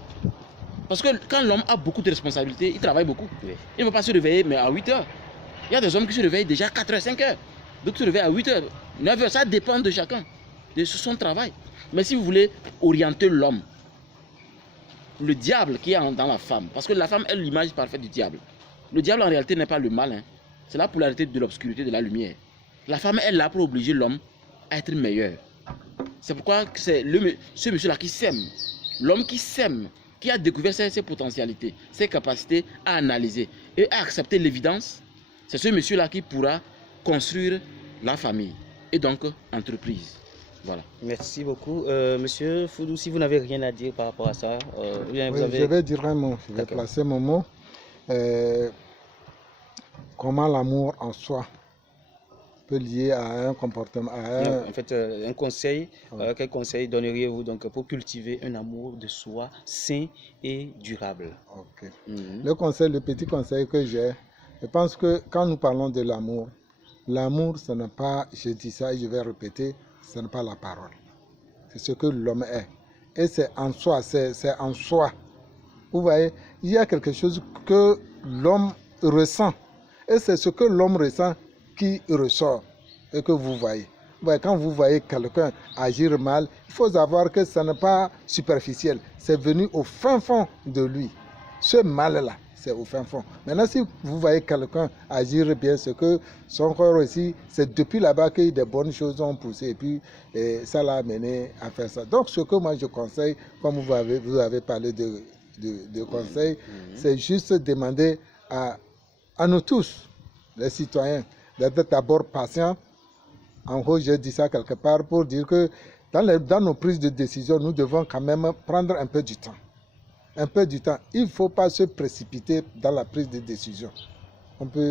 Parce que quand l'homme a beaucoup de responsabilités, il travaille beaucoup. Oui. Il ne va pas se réveiller mais à 8 heures. Il y a des hommes qui se réveillent déjà à 4 heures, 5 heures. D'autres se réveillent à 8 heures, 9 heures. Ça dépend de chacun, de son travail. Mais si vous voulez orienter l'homme, le diable qui est dans la femme, parce que la femme est l'image parfaite du diable. Le diable en réalité n'est pas le mal, hein. C'est la polarité de l'obscurité, de la lumière. La femme est là pour obliger l'homme à être meilleur. C'est pourquoi c'est ce monsieur-là qui s'aime. L'homme qui s'aime, qui a découvert ses potentialités, ses capacités à analyser et à accepter l'évidence. C'est ce monsieur-là qui pourra construire la famille et donc entreprise. Voilà. Merci beaucoup. Monsieur Foudou, si vous n'avez rien à dire par rapport à ça, bien oui, vous avez... je vais dire un mot, je vais placer mon mot. Comment l'amour en soi peut lier à un comportement, En fait, un conseil, quel conseil donneriez-vous donc pour cultiver un amour de soi sain et durable? Ok. Le petit conseil que j'ai, je pense que quand nous parlons de l'amour, l'amour, ce n'est pas, je dis ça et je vais répéter, ce n'est pas la parole. C'est ce que l'homme est. Et c'est en soi, c'est en soi. Vous voyez, il y a quelque chose que l'homme ressent. Et c'est ce que l'homme ressent qui ressort et que vous voyez. Quand vous voyez quelqu'un agir mal, il faut savoir que ce n'est pas superficiel. C'est venu au fin fond de lui. Ce mal-là, c'est au fin fond. Maintenant, si vous voyez quelqu'un agir bien, c'est que son corps aussi, c'est depuis là-bas que des bonnes choses ont poussé et puis ça l'a amené à faire ça. Donc, ce que moi je conseille, comme vous avez parlé de conseils, c'est juste demander à nous tous, les citoyens, d'être d'abord patients. En gros, je dis ça quelque part pour dire que dans nos prises de décision, nous devons quand même prendre un peu du temps. Un peu du temps. Il ne faut pas se précipiter dans la prise de décision.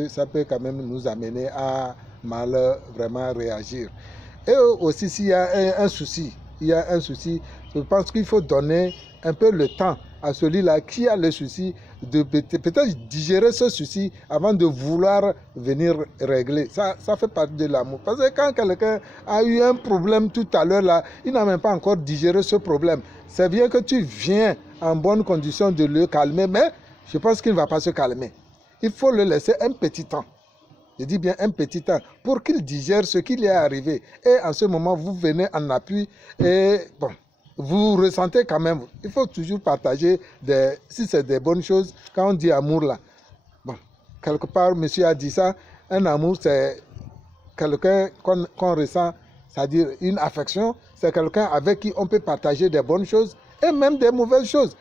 Ça peut quand même nous amener à mal vraiment réagir. Et aussi, s'il y a un souci, je pense qu'il faut donner un peu le temps à celui-là qui a le souci de peut-être digérer ce souci avant de vouloir venir régler. Ça fait partie de l'amour. Parce que quand quelqu'un a eu un problème tout à l'heure, là, il n'a même pas encore digéré ce problème. C'est bien que tu viens en bonne condition de le calmer, mais je pense qu'il ne va pas se calmer. Il faut le laisser un petit temps. Je dis bien un petit temps pour qu'il digère ce qui lui est arrivé. Et en ce moment, vous venez en appui et bon, vous ressentez quand même. Il faut toujours partager si c'est des bonnes choses. Quand on dit amour là, bon, quelque part, monsieur a dit ça, un amour c'est quelqu'un qu'on ressent, c'est-à-dire une affection, c'est quelqu'un avec qui on peut partager des bonnes choses et même des mauvaises choses.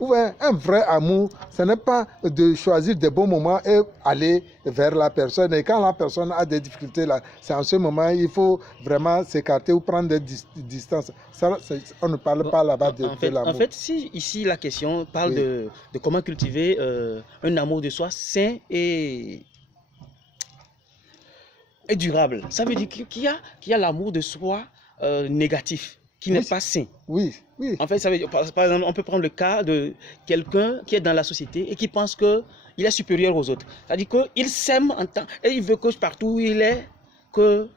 Un vrai amour, ce n'est pas de choisir des bons moments et aller vers la personne. Et quand la personne a des difficultés, là, c'est en ce moment il faut vraiment s'écarter ou prendre des distances. Ça, on ne parle pas là-bas de l'amour. En fait, si ici la question parle de comment cultiver un amour de soi sain et durable, ça veut dire qu'il y a l'amour de soi négatif, qui n'est pas sain. Oui. En fait, ça veut dire, par exemple, on peut prendre le cas de quelqu'un qui est dans la société et qui pense qu'il est supérieur aux autres. C'est-à-dire qu'il s'aime en tant et il veut que partout où il est, que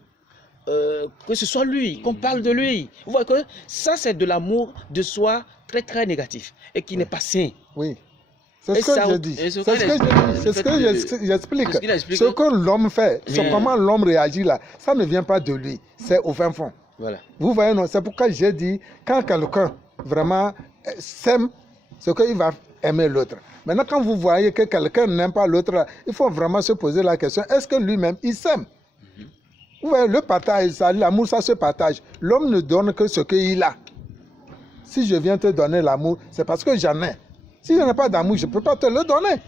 que ce soit lui, qu'on parle de lui. Vous voyez que ça, c'est de l'amour de soi très, très négatif et qui n'est pas sain. Oui. C'est Et ce que ça- je dis. et C'est ce ce que je dis. C'est ce que j'explique. ce qu'il explique. Ce que l'homme fait, Oui. comment l'homme réagit là, ça ne vient pas de lui. C'est au fin fond. Voilà. Vous voyez, non, c'est pourquoi j'ai dit, quand quelqu'un vraiment s'aime, c'est qu'il va aimer l'autre. Maintenant, quand vous voyez que quelqu'un n'aime pas l'autre, là, il faut vraiment se poser la question, est-ce que lui-même, il s'aime? Vous voyez, le partage, ça, l'amour, ça se partage. L'homme ne donne que ce qu'il a. Si je viens te donner l'amour, c'est parce que j'en ai. Si je n'ai pas d'amour, je ne peux pas te le donner.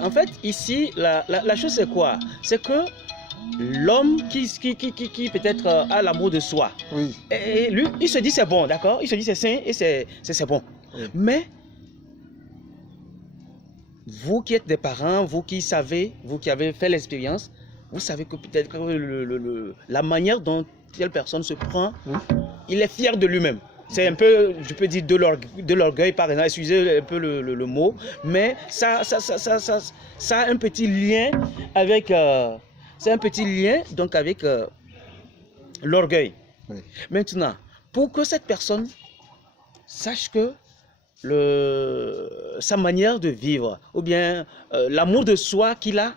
En fait, ici, la chose c'est quoi? C'est que l'homme qui peut-être a l'amour de soi, Oui. et lui, il se dit c'est bon, d'accord? Il se dit c'est sain et c'est bon. Oui. Mais, vous qui êtes des parents, vous qui savez, vous qui avez fait l'expérience, vous savez que peut-être que la manière dont telle personne se prend, Oui. il est fier de lui-même. C'est un peu, je peux dire, de l'orgueil, par exemple, excusez un peu le mot, mais ça a un petit lien avec, c'est un petit lien donc avec l'orgueil. Oui. Maintenant, pour que cette personne sache que sa manière de vivre, ou bien l'amour de soi qu'il a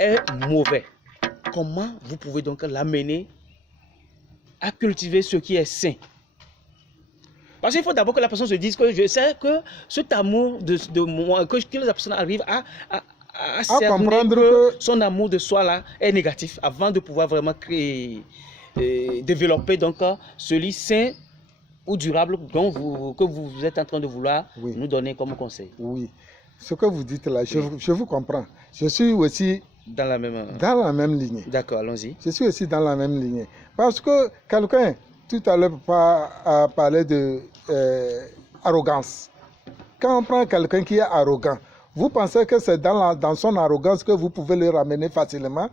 est mauvais, comment vous pouvez donc l'amener à cultiver ce qui est sain? Parce qu'il faut d'abord que la personne se dise que je sais que cet amour de moi, que la personne arrive à cerner comprendre que que- son amour de soi là est négatif avant de pouvoir vraiment créer, développer donc celui sain ou durable que vous êtes en train de vouloir Oui. nous donner comme conseil. Oui. Ce que vous dites là, je vous comprends. Je suis aussi Dans la même... dans la même lignée. D'accord, allons-y. Je suis aussi dans la même lignée. Parce que quelqu'un, tout à l'heure, a parlé de arrogance. Quand on prend quelqu'un qui est arrogant, vous pensez que c'est dans son arrogance que vous pouvez le ramener facilement?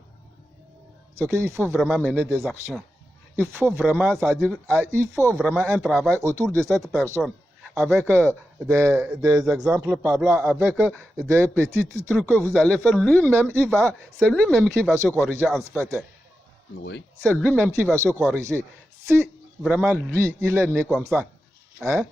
C'est qu'il faut vraiment mener des actions. Il faut vraiment, c'est-à-dire, il faut vraiment un travail autour de cette personne, avec des exemples par là, avec des petits trucs que vous allez faire. Lui-même, c'est lui-même qui va se corriger en ce fait. Oui. C'est lui-même qui va se corriger. Si vraiment lui, il est né comme ça, hein,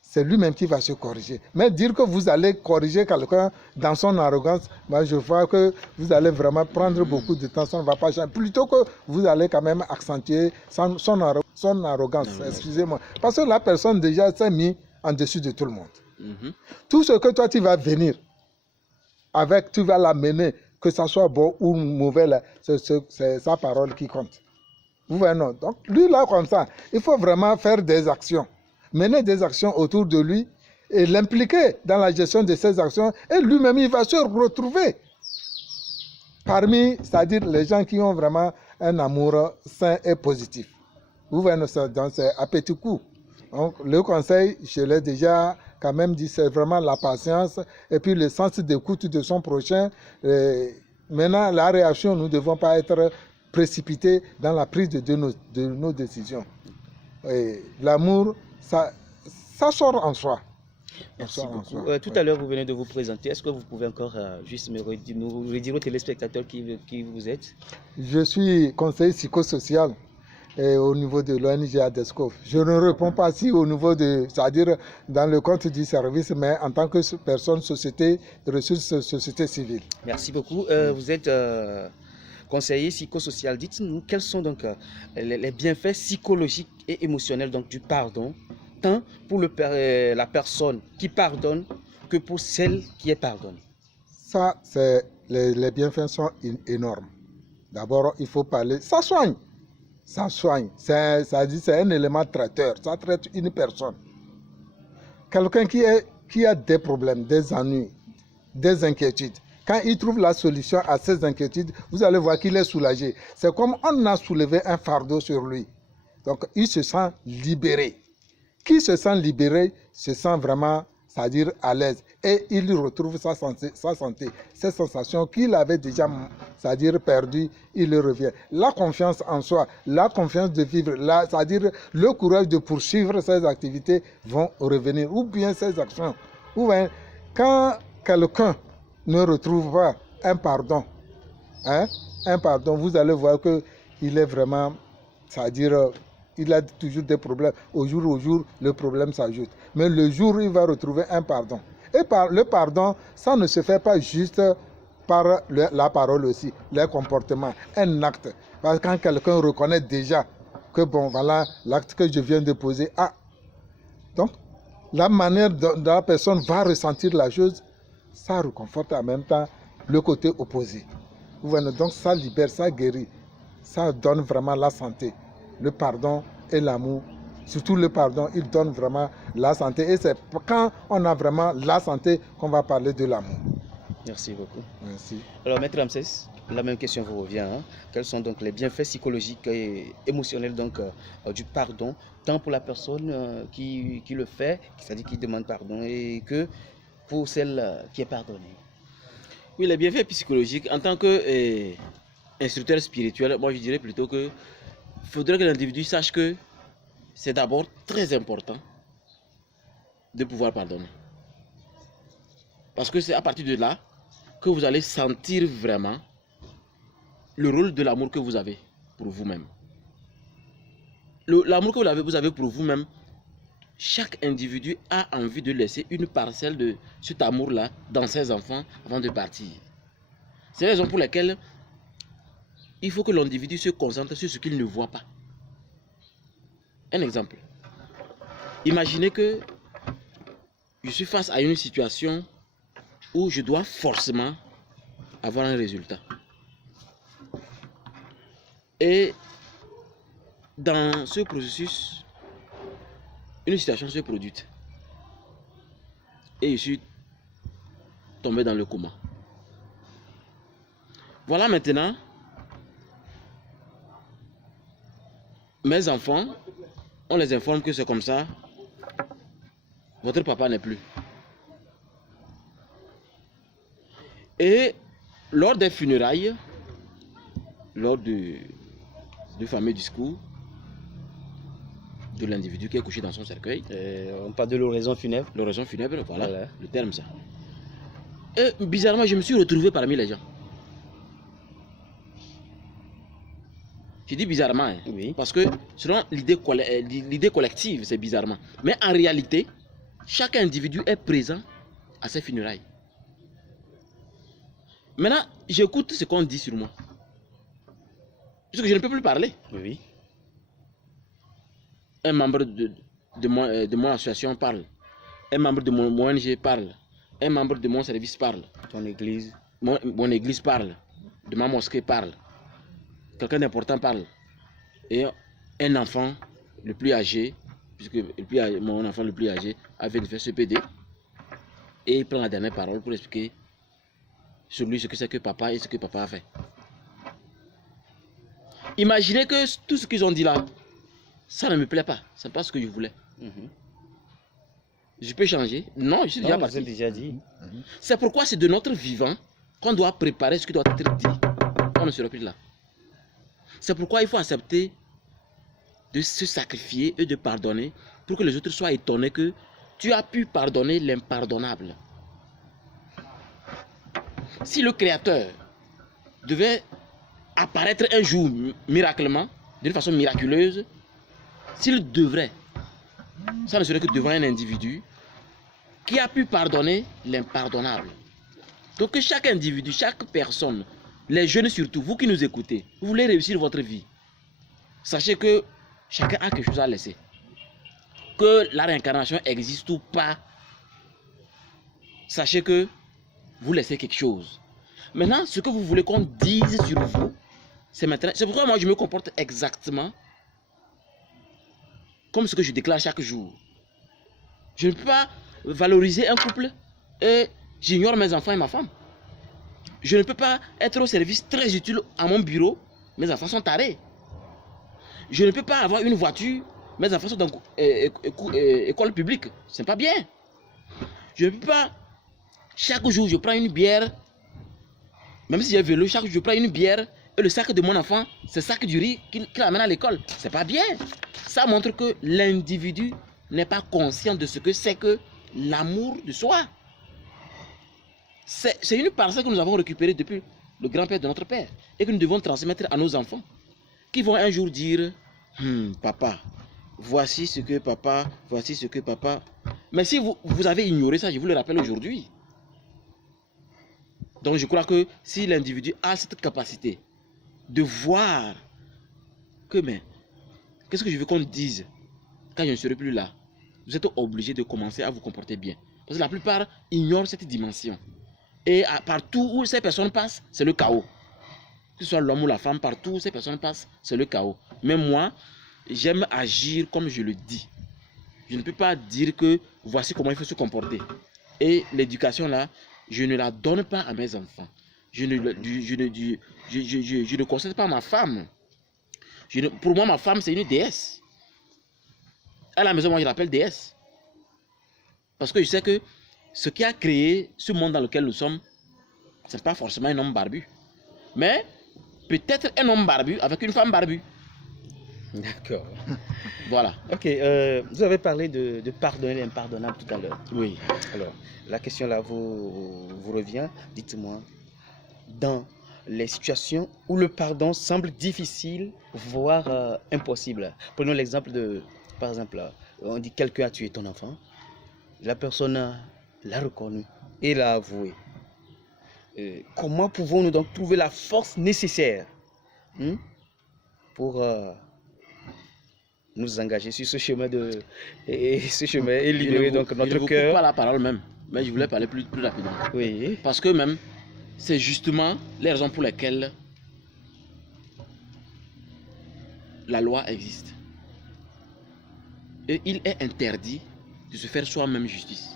c'est lui-même qui va se corriger. Mais dire que vous allez corriger quelqu'un dans son arrogance, moi je vois que vous allez vraiment prendre beaucoup de temps, ça ne va pas changer. Plutôt que vous allez quand même accentuer son arrogance, excusez-moi. Parce que la personne déjà s'est mise en dessus de tout le monde. Tout ce que toi tu vas venir avec, tu vas l'amener, que ça soit bon ou mauvais, là, c'est sa parole qui compte. Vous voyez, non? Donc, lui, là, comme ça, il faut vraiment faire des actions, mener des actions autour de lui et l'impliquer dans la gestion de ces actions. Et lui-même, il va se retrouver parmi, c'est-à-dire les gens qui ont vraiment un amour sain et positif. Vous voyez, donc c'est à petit coup. Donc, le conseil, je l'ai déjà quand même dit, c'est vraiment la patience et puis le sens d'écoute de son prochain. Maintenant, la réaction, nous ne devons pas être précipités dans la prise de nos décisions. L'amour, ça sort en soi. Merci beaucoup. Tout à l'heure, vous venez de vous présenter. Est-ce que vous pouvez encore juste nous redire aux téléspectateurs qui vous êtes? Je suis conseiller psychosocial au niveau de l'ONG ADESCO. Je ne réponds pas si au niveau de, c'est-à-dire dans le compte du service, mais en tant que personne, société, ressources, société civile. Merci beaucoup. Vous êtes conseiller psychosocial. Dites-nous quels sont donc les bienfaits psychologiques et émotionnels donc, du pardon, tant pour la personne qui pardonne que pour celle qui est pardonnée. Ça, les bienfaits sont énormes. D'abord, il faut parler. Ça soigne. Ça soigne. C'est un élément traiteur. Ça traite une personne. Quelqu'un qui a des problèmes, des ennuis, des inquiétudes. Quand il trouve la solution à ces inquiétudes, vous allez voir qu'il est soulagé. C'est comme on a soulevé un fardeau sur lui. Donc, il se sent libéré. Qui se sent libéré se sent vraiment, c'est-à-dire à l'aise. Et il retrouve sa santé. Ces sensations qu'il avait déjà, c'est-à-dire perdues, il revient. La confiance en soi, la confiance de vivre, c'est-à-dire le courage de poursuivre ses activités vont revenir. Ou bien ses actions. Ou bien, quand quelqu'un ne retrouve pas un pardon, hein, un pardon, vous allez voir qu'il est vraiment, c'est-à-dire, il a toujours des problèmes. Au jour, le problème s'ajoute. Mais le jour où il va retrouver un pardon. Et le pardon, ça ne se fait pas juste par la parole aussi, le comportement, un acte. Parce que quand quelqu'un reconnaît déjà que bon, voilà l'acte que je viens de poser, donc la manière dont la personne va ressentir la chose, ça réconforte en même temps le côté opposé. Vous voyez, donc ça libère, ça guérit, ça donne vraiment la santé. Le pardon et l'amour, surtout le pardon, il donne vraiment la santé. Et c'est quand on a vraiment la santé qu'on va parler de l'amour. Merci beaucoup. Merci. Alors, Maître Ramsès, la même question vous revient. Quels sont donc les bienfaits psychologiques et émotionnels donc, du pardon, tant pour la personne qui le fait, c'est-à-dire qui demande pardon, et que pour celle qui est pardonnée? Oui, les bienfaits psychologiques, en tant qu'instructeur spirituel, moi je dirais plutôt que il faudrait que l'individu sache que c'est d'abord très important de pouvoir pardonner. Parce que c'est à partir de là que vous allez sentir vraiment le rôle de l'amour que vous avez pour vous-même. L'amour que vous avez pour vous-même, chaque individu a envie de laisser une parcelle de cet amour-là dans ses enfants avant de partir. C'est la raison pour laquelle il faut que l'individu se concentre sur ce qu'il ne voit pas. Un exemple. Imaginez que je suis face à une situation où je dois forcément avoir un résultat. Et dans ce processus, une situation s'est produite. Et je suis tombé dans le coma. Voilà maintenant, mes enfants, on les informe que c'est comme ça, votre papa n'est plus. Et lors des funérailles, lors du fameux discours de l'individu qui est couché dans son cercueil, on parle de l'oraison funèbre. L'oraison funèbre, voilà, le terme ça. Et bizarrement, je me suis retrouvé parmi les gens. Je dis bizarrement, hein, Oui. parce que selon l'idée collective, c'est bizarrement. Mais en réalité, chaque individu est présent à ces funérailles. Maintenant, j'écoute ce qu'on dit sur moi. Puisque je ne peux plus parler. Oui. Un membre de mon association parle. Un membre de mon ONG parle. Un membre de mon service parle. Ton église. Mon église parle. De ma mosquée parle. Quelqu'un d'important parle. Et un enfant le plus âgé, puisque mon enfant le plus âgé avait fait ce PD, et il prend la dernière parole pour expliquer sur lui ce que c'est que papa et ce que papa a fait. Imaginez que tout ce qu'ils ont dit là, ça ne me plaît pas. Ce n'est pas ce que je voulais. Je peux changer? Non, je suis déjà parti. Déjà dit. C'est pourquoi c'est de notre vivant qu'on doit préparer ce qui doit être dit. On ne sera plus là. C'est pourquoi il faut accepter de se sacrifier et de pardonner pour que les autres soient étonnés que tu as pu pardonner l'impardonnable. Si le Créateur devait apparaître un jour miraculeusement, d'une façon miraculeuse, s'il devrait, ça ne serait que devant un individu qui a pu pardonner l'impardonnable. Donc que chaque individu, chaque personne, les jeunes surtout, vous qui nous écoutez, vous voulez réussir votre vie, sachez que chacun a quelque chose à laisser. Que la réincarnation existe ou pas, sachez que vous laissez quelque chose. Maintenant, ce que vous voulez qu'on dise sur vous, c'est maintenant. C'est pourquoi moi je me comporte exactement comme ce que je déclare chaque jour. Je ne peux pas valoriser un couple et j'ignore mes enfants et ma femme. Je ne peux pas être au service très utile à mon bureau, mes enfants sont tarés. Je ne peux pas avoir une voiture, mes enfants sont dans école publique, ce n'est pas bien. Je ne peux pas, chaque jour je prends une bière, même si j'ai vélo, chaque jour je prends une bière et le sac de mon enfant, c'est le sac du riz qu'il amène à l'école. C'est pas bien. Ça montre que l'individu n'est pas conscient de ce que c'est que l'amour de soi. C'est une parcelle que nous avons récupérée depuis le grand-père de notre père, et que nous devons transmettre à nos enfants, qui vont un jour dire, papa, voici ce que papa, voici ce que papa. Mais si vous avez ignoré ça, je vous le rappelle aujourd'hui. Donc je crois que si l'individu a cette capacité de voir que, mais, qu'est-ce que je veux qu'on dise quand je ne serai plus là, vous êtes obligé de commencer à vous comporter bien. Parce que la plupart ignorent cette dimension. Et partout où ces personnes passent, c'est le chaos. Que ce soit l'homme ou la femme, partout où ces personnes passent, c'est le chaos. Mais moi, j'aime agir comme je le dis. Je ne peux pas dire que voici comment il faut se comporter. Et l'éducation là, je ne la donne pas à mes enfants. Je ne concède pas ma femme. Pour moi, ma femme, c'est une déesse. À la maison, moi, je l'appelle déesse. Parce que je sais que ce qui a créé ce monde dans lequel nous sommes, ce n'est pas forcément un homme barbu. Mais peut-être un homme barbu avec une femme barbue. D'accord. Voilà. Ok, vous avez parlé de pardonner l'impardonnable tout à l'heure. Oui. Alors, la question là vous revient. Dites-moi, dans les situations où le pardon semble difficile, voire impossible. Prenons l'exemple de, par exemple, on dit quelqu'un a tué ton enfant, la personne l'a reconnu et l'a avoué. Comment pouvons-nous donc trouver la force nécessaire pour nous engager sur ce chemin et libérer donc notre cœur. Je ne vous coupe pas la parole même, mais je voulais parler plus rapidement. Oui. Parce que même, c'est justement les raisons pour lesquelles la loi existe. Et il est interdit de se faire soi-même justice.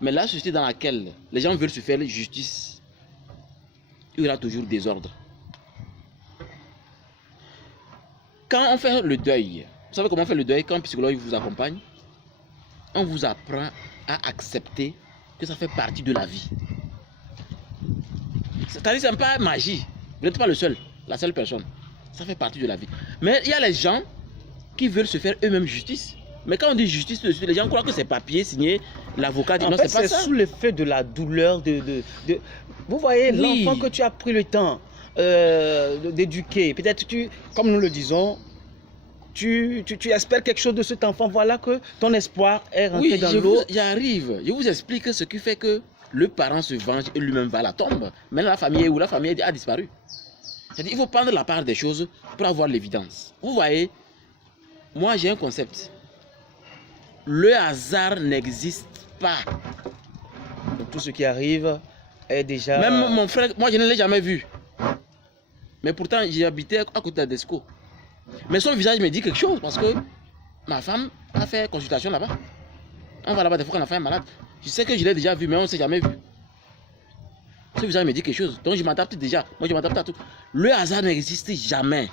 Mais la société dans laquelle les gens veulent se faire justice, il y aura toujours désordre. Quand on fait le deuil, vous savez comment on fait le deuil quand un psychologue vous accompagne? On vous apprend à accepter que ça fait partie de la vie. C'est-à-dire que ce n'est pas magie. Vous n'êtes pas le seul, la seule personne. Ça fait partie de la vie. Mais il y a les gens qui veulent se faire eux-mêmes justice. Mais quand on dit justice, les gens croient que c'est papier signé, l'avocat dit non, c'est pas ça. C'est sous l'effet de la douleur, Vous voyez, oui. L'enfant que tu as pris le temps d'éduquer, peut-être comme nous le disons, tu espères quelque chose de cet enfant, voilà que ton espoir est rentré dans l'eau. J'y arrive. Je vous explique ce qui fait que le parent se venge et lui-même va à la tombe. Mais la famille où la famille a disparu. C'est-à-dire, il faut prendre la part des choses pour avoir l'évidence. Vous voyez, moi j'ai un concept. Le hasard n'existe pas. Donc, tout ce qui arrive est déjà... Même mon frère, moi je ne l'ai jamais vu. Mais pourtant, j'ai habité à côté d'Adesco. Mais son visage me dit quelque chose parce que ma femme a fait consultation là-bas. On va là-bas des fois quand l'enfant est malade. Je sais que je l'ai déjà vu, mais on ne s'est jamais vu. Ce visage me dit quelque chose. Donc je m'adapte déjà. Moi je m'adapte à tout. Le hasard n'existe jamais.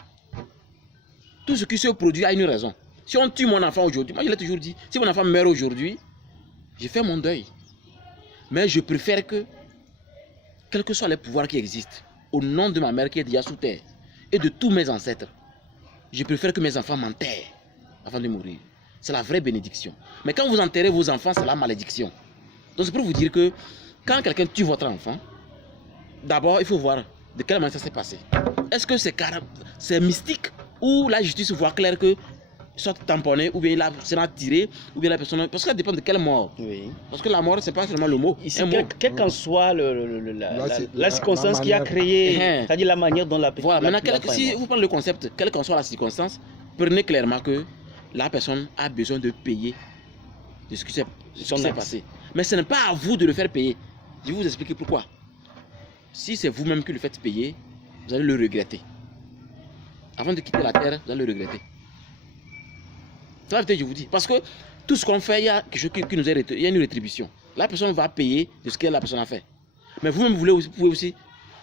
Tout ce qui se produit a une raison. Si on tue mon enfant aujourd'hui, moi je l'ai toujours dit, si mon enfant meurt aujourd'hui, j'ai fait mon deuil. Mais je préfère que, quels que soient les pouvoirs qui existent, au nom de ma mère qui est déjà sous terre, et de tous mes ancêtres, je préfère que mes enfants m'enterrent avant de mourir. C'est la vraie bénédiction. Mais quand vous enterrez vos enfants, c'est la malédiction. Donc c'est pour vous dire que, quand quelqu'un tue votre enfant, d'abord il faut voir de quelle manière ça s'est passé. Est-ce que c'est mystique ou la justice voit clair que soit tamponné, ou bien il a tiré, ou bien la personne... Parce que ça dépend de quelle mort. Oui. Parce que la mort, c'est pas seulement le mot. Ici, quelle qu'en soit la circonstance qui a créé, c'est-à-dire la manière dont la petite... Voilà, maintenant, si vous prenez le concept, quelle qu'en soit la circonstance, prenez clairement que la personne a besoin de payer de ce qui s'est passé. Mais ce n'est pas à vous de le faire payer. Je vais vous expliquer pourquoi. Si c'est vous-même qui le faites payer, vous allez le regretter. Avant de quitter la terre, vous allez le regretter. C'est la vérité, je vous dis. Parce que tout ce qu'on fait, il y a quelque chose qui nous est il y a une rétribution. La personne va payer de ce que la personne a fait. Mais vous-même, vous pouvez aussi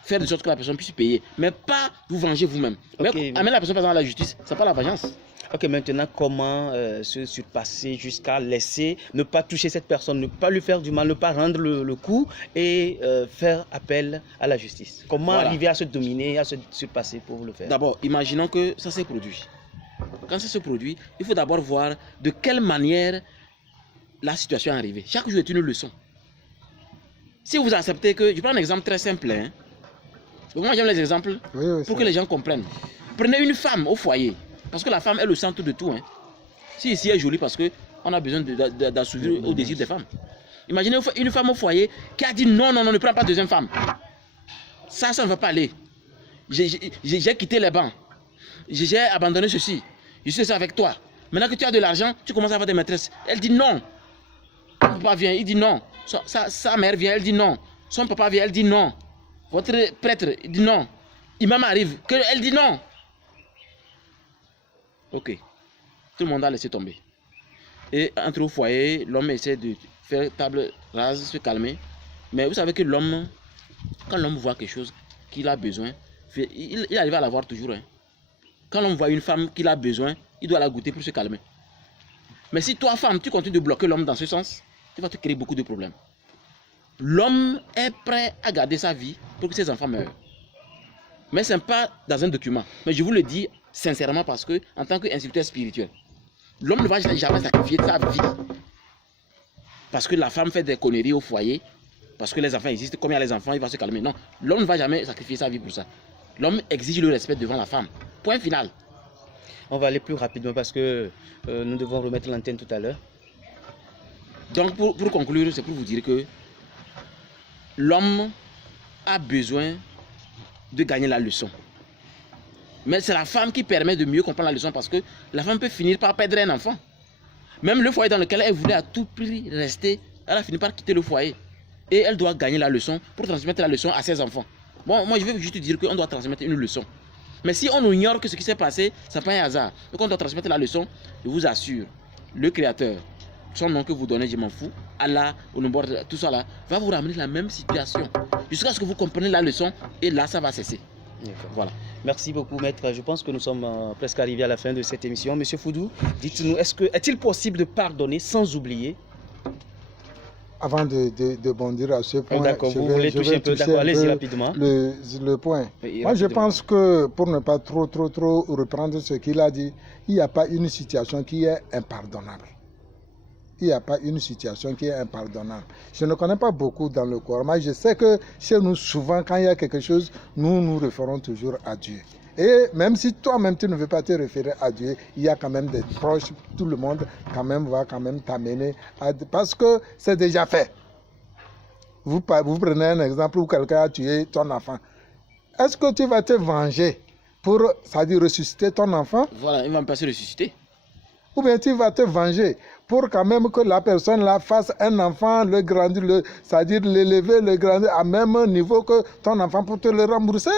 faire de sorte que la personne puisse payer. Mais pas vous venger vous-même. Okay. Mais amener la personne par exemple à la justice, ce n'est pas la vengeance. Ok, maintenant, comment se surpasser jusqu'à laisser, ne pas toucher cette personne, ne pas lui faire du mal, ne pas rendre le coup et faire appel à la justice. Comment arriver à se dominer, à se surpasser pour le faire? D'abord, imaginons que ça s'est produit. Quand ça se produit, il faut d'abord voir de quelle manière la situation est arrivée. Chaque jour est une leçon. Si vous acceptez que, je prends un exemple très simple, hein. Donc moi j'aime les exemples pour que les gens comprennent. Prenez une femme au foyer, parce que la femme est le centre de tout. Hein. Si ici est jolie parce qu'on a besoin d'assouvir au désir des femmes. Imaginez une femme au foyer qui a dit non, non, non, ne prends pas deuxième femme. Ça ne va pas aller. J'ai quitté les bancs. J'ai abandonné ceci. Je suis ça avec toi. Maintenant que tu as de l'argent, tu commences à avoir des maîtresses. Elle dit non. Son papa vient, il dit non. Sa mère vient, elle dit non. Son papa vient, elle dit non. Votre prêtre, il dit non. Imam arrive, elle dit non. Ok. Tout le monde a laissé tomber. Et entre au foyer, l'homme essaie de faire table rase, se calmer. Mais vous savez que l'homme, quand l'homme voit quelque chose qu'il a besoin, il arrive à l'avoir toujours. Hein. Quand l'homme voit une femme qu'il a besoin, il doit la goûter pour se calmer. Mais si toi, femme, tu continues de bloquer l'homme dans ce sens, tu vas te créer beaucoup de problèmes. L'homme est prêt à garder sa vie pour que ses enfants meurent. Mais ce n'est pas dans un document. Mais je vous le dis sincèrement parce que, en tant qu'instructeur spirituel, l'homme ne va jamais sacrifier sa vie. Parce que la femme fait des conneries au foyer, parce que les enfants existent, comme il y a les enfants, il va se calmer. Non, l'homme ne va jamais sacrifier sa vie pour ça. L'homme exige le respect devant la femme. Point final. On va aller plus rapidement parce que nous devons remettre l'antenne tout à l'heure. Donc pour conclure, c'est pour vous dire que l'homme a besoin de gagner la leçon. Mais c'est la femme qui permet de mieux comprendre la leçon parce que la femme peut finir par perdre un enfant. Même le foyer dans lequel elle voulait à tout prix rester, elle a fini par quitter le foyer. Et elle doit gagner la leçon pour transmettre la leçon à ses enfants. Bon, moi je veux juste dire qu'on doit transmettre une leçon. Mais si on ignore que ce qui s'est passé, ce n'est pas un hasard. Donc on doit transmettre la leçon, je vous assure, le Créateur, son nom que vous donnez, je m'en fous, Allah, tout ça là, va vous ramener la même situation. Jusqu'à ce que vous compreniez la leçon et là ça va cesser. Voilà. Merci beaucoup, maître. Je pense que nous sommes presque arrivés à la fin de cette émission. Monsieur Foudou, dites-nous, est-il possible de pardonner sans oublier? Avant de bondir à ce point, d'accord, vous voulez toucher un peu, d'accord, allez-y rapidement. Le point. Oui, moi, je pense que, pour ne pas trop reprendre ce qu'il a dit, il n'y a pas une situation qui est impardonnable. Il n'y a pas une situation qui est impardonnable. Je ne connais pas beaucoup dans le Coran, mais je sais que chez nous, souvent, quand il y a quelque chose, nous nous référons toujours à Dieu. Et même si toi-même, tu ne veux pas te référer à Dieu, il y a quand même des proches, tout le monde quand même va quand même t'amener à... Parce que c'est déjà fait. Vous prenez un exemple où quelqu'un a tué ton enfant. Est-ce que tu vas te venger pour, c'est-à-dire ressusciter ton enfant? Voilà, il va me passer ressusciter. Ou bien tu vas te venger pour quand même que la personne là fasse un enfant, le grandir, c'est-à-dire l'élever, le grandir à même niveau que ton enfant pour te le rembourser?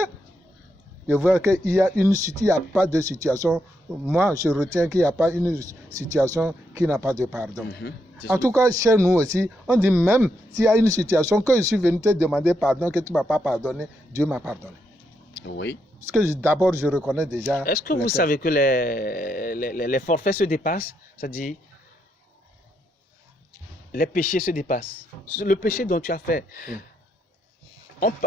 Je vois qu'il y a il n'y a pas de situation. Moi, je retiens qu'il n'y a pas une situation qui n'a pas de pardon. En tout cas, chez nous aussi, on dit même s'il y a une situation que je suis venu te demander pardon, que tu ne m'as pas pardonné, Dieu m'a pardonné. Oui. Parce que d'abord, je reconnais déjà... Est-ce que vous savez que les forfaits se dépassent? C'est-à-dire, les péchés se dépassent. Le péché dont tu as fait,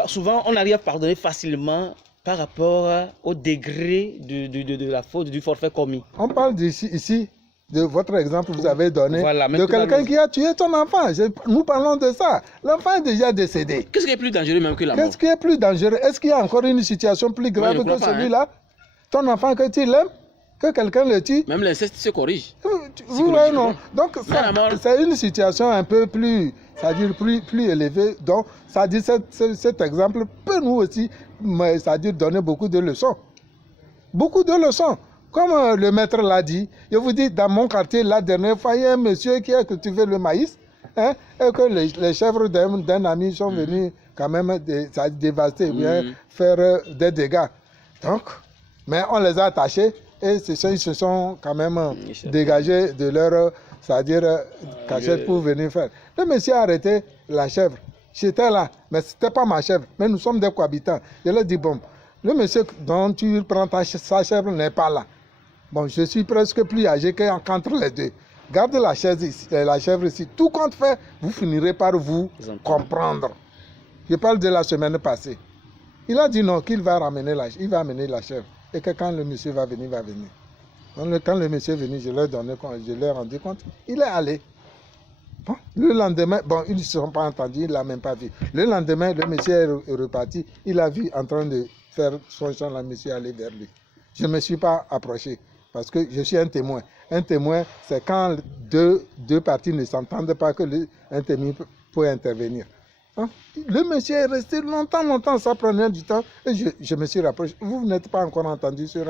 souvent, on arrive à pardonner facilement par rapport au degré de la faute, du forfait commis. On parle ici, de votre exemple que vous avez donné, voilà, de quelqu'un qui a tué ton enfant. Nous parlons de ça. L'enfant est déjà décédé. Qu'est-ce qui est plus dangereux même que la mort? Qu'est-ce qui est plus dangereux? Est-ce qu'il y a encore une situation plus grave que celui-là? Ton enfant que tu l'aimes, que quelqu'un le tue? Même l'inceste se corrige. Oui, non. Donc, c'est une situation un peu plus, c'est-à-dire plus élevée. Donc, ça dit cet exemple peut nous aussi, c'est-à-dire donner beaucoup de leçons. Beaucoup de leçons. Comme le maître l'a dit, je vous dis, dans mon quartier, la dernière fois, il y a un monsieur qui a cultivé le maïs, hein, et que les chèvres d'un ami sont venus quand même dévaster, bien faire des dégâts. Donc, mais on les a attachés et ils se sont quand même dégagés de leur, c'est-à-dire cachette pour venir faire. Le monsieur a arrêté la chèvre. J'étais là, mais ce n'était pas ma chèvre, mais nous sommes des cohabitants. Je lui ai dit, bon, le monsieur dont tu prends sa chèvre n'est pas là. Bon, je suis presque plus âgé qu'entre les deux. Garde la chèvre ici. Tout compte fait, vous finirez par vous comprendre. Je parle de la semaine passée. Il a dit non, qu'il va amener la chèvre. Et que quand le monsieur va venir, il va venir. Donc, quand le monsieur est venu, je lui ai rendu compte. Il est allé. Bon, le lendemain, bon, ils ne se sont pas entendus, il ne l'a même pas vu. Le lendemain, le monsieur est reparti, il a vu en train de faire son champ, le monsieur aller vers lui. Je ne me suis pas approché parce que je suis un témoin. Un témoin, c'est quand deux parties ne s'entendent pas que un témoin peut intervenir. Hein? Le monsieur est resté longtemps, ça prenait du temps et je me suis rapproché. Vous n'êtes pas encore entendu sur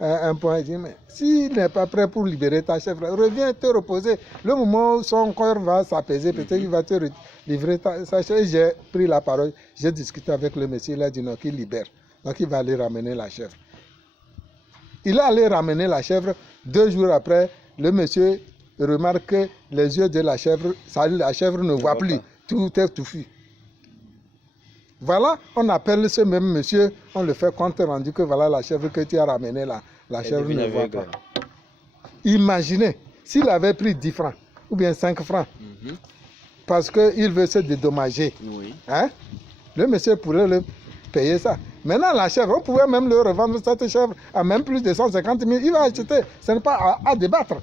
un point. Il dit, mais s'il n'est pas prêt pour libérer ta chèvre, reviens te reposer. Le moment où son corps va s'apaiser, peut-être qu'il va te livrer sa chèvre. J'ai pris la parole, j'ai discuté avec le monsieur, il a dit non, qu'il libère. Donc il va aller ramener la chèvre. Il est allé ramener la chèvre. 2 jours après, le monsieur remarque que les yeux de la chèvre ne voit plus. Tout est touffu. Voilà, on appelle ce même monsieur, on le fait compte rendu que voilà la chèvre que tu as ramenée là. La chèvre ne voit pas. Imaginez, s'il avait pris 10 francs ou bien 5 francs, parce qu'il veut se dédommager, hein? Le monsieur pourrait le payer ça. Maintenant, la chèvre, on pouvait même le revendre cette chèvre à même plus de 150 000. Il va acheter, ce n'est pas à débattre.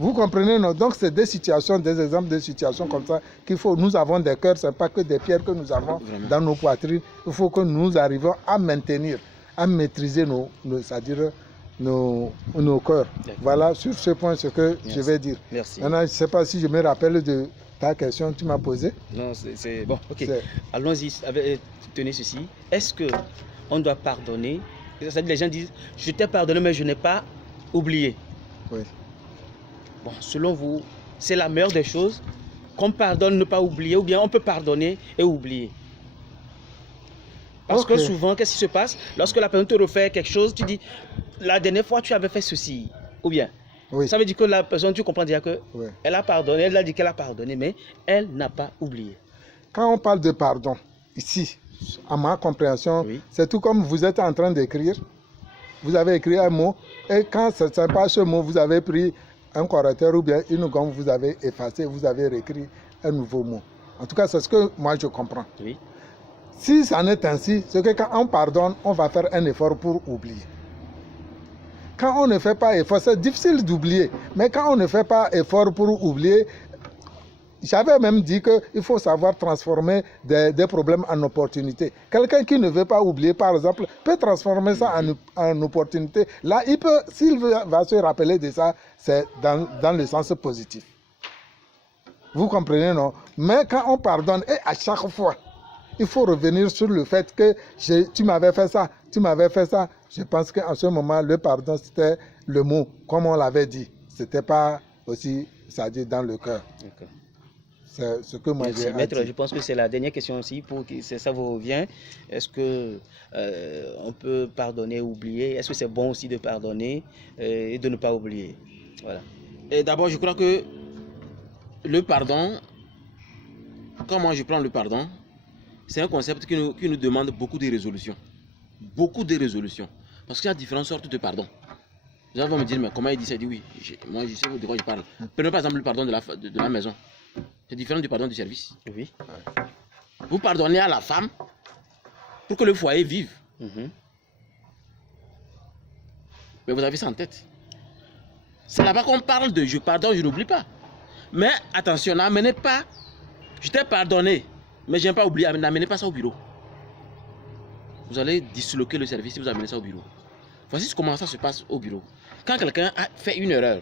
Vous comprenez, non? Donc, c'est des situations, des exemples de situations comme ça qu'il faut. Nous avons des cœurs, ce n'est pas que des pierres que nous avons dans nos poitrines. Il faut que nous arrivions à maintenir, à maîtriser c'est-à-dire nos cœurs. Voilà, sur ce point, ce que je vais dire. Merci. Maintenant, je ne sais pas si je me rappelle de ta question que tu m'as posée. Non, c'est bon, ok. Allons-y, tenez ceci. Est-ce qu'on doit pardonner? C'est-à-dire, les gens disent, je t'ai pardonné, mais je n'ai pas oublié. Oui. Bon, selon vous, c'est la meilleure des choses qu'on pardonne, ne pas oublier, ou bien on peut pardonner et oublier. Parce que souvent, qu'est-ce qui se passe? Lorsque la personne te refait quelque chose, tu dis, la dernière fois tu avais fait ceci, ou bien. Ça veut dire que la personne, tu comprends déjà que elle a pardonné, elle a dit qu'elle a pardonné, mais elle n'a pas oublié. Quand on parle de pardon, ici, à ma compréhension, c'est tout comme vous êtes en train d'écrire, vous avez écrit un mot, et quand ce n'est pas ce mot, vous avez pris un correcteur ou bien une gomme, vous avez effacé, vous avez réécrit un nouveau mot. En tout cas, c'est ce que moi je comprends. Si ça en est ainsi, c'est que quand on pardonne, on va faire un effort pour oublier. Quand on ne fait pas effort, c'est difficile d'oublier. Mais quand on ne fait pas effort pour oublier, j'avais même dit qu'il faut savoir transformer des problèmes en opportunités. Quelqu'un qui ne veut pas oublier, par exemple, peut transformer ça en opportunité. Là, s'il va se rappeler de ça, c'est dans le sens positif. Vous comprenez, non? Mais quand on pardonne, et à chaque fois, il faut revenir sur le fait que tu m'avais fait ça, tu m'avais fait ça. Je pense qu'en ce moment, le pardon, c'était le mot, comme on l'avait dit. Ce n'était pas aussi, c'est-à-dire dans le cœur. C'est ce que moi j'ai dit. Maître, je pense que c'est la dernière question aussi, pour que ça vous revient. Est-ce que on peut pardonner, oublier? Est-ce que c'est bon aussi de pardonner et de ne pas oublier? Voilà. Et d'abord, je crois que le pardon, quand moi je prends le pardon, c'est un concept qui nous demande beaucoup de résolutions. Beaucoup de résolutions. Parce qu'il y a différentes sortes de pardon. Les gens vont me dire, mais comment il dit ça? Il dit oui, moi je sais de quoi il parle. Prenons par exemple le pardon de la maison. C'est différent du pardon du service. Oui. Vous pardonnez à la femme pour que le foyer vive. Mais vous avez ça en tête. C'est là-bas qu'on parle de je pardonne, je n'oublie pas. Mais attention, n'amenez pas, je t'ai pardonné, mais je n'ai pas oublié, n'amenez pas ça au bureau. Vous allez disloquer le service si vous amenez ça au bureau. Voici comment ça se passe au bureau. Quand quelqu'un a fait une erreur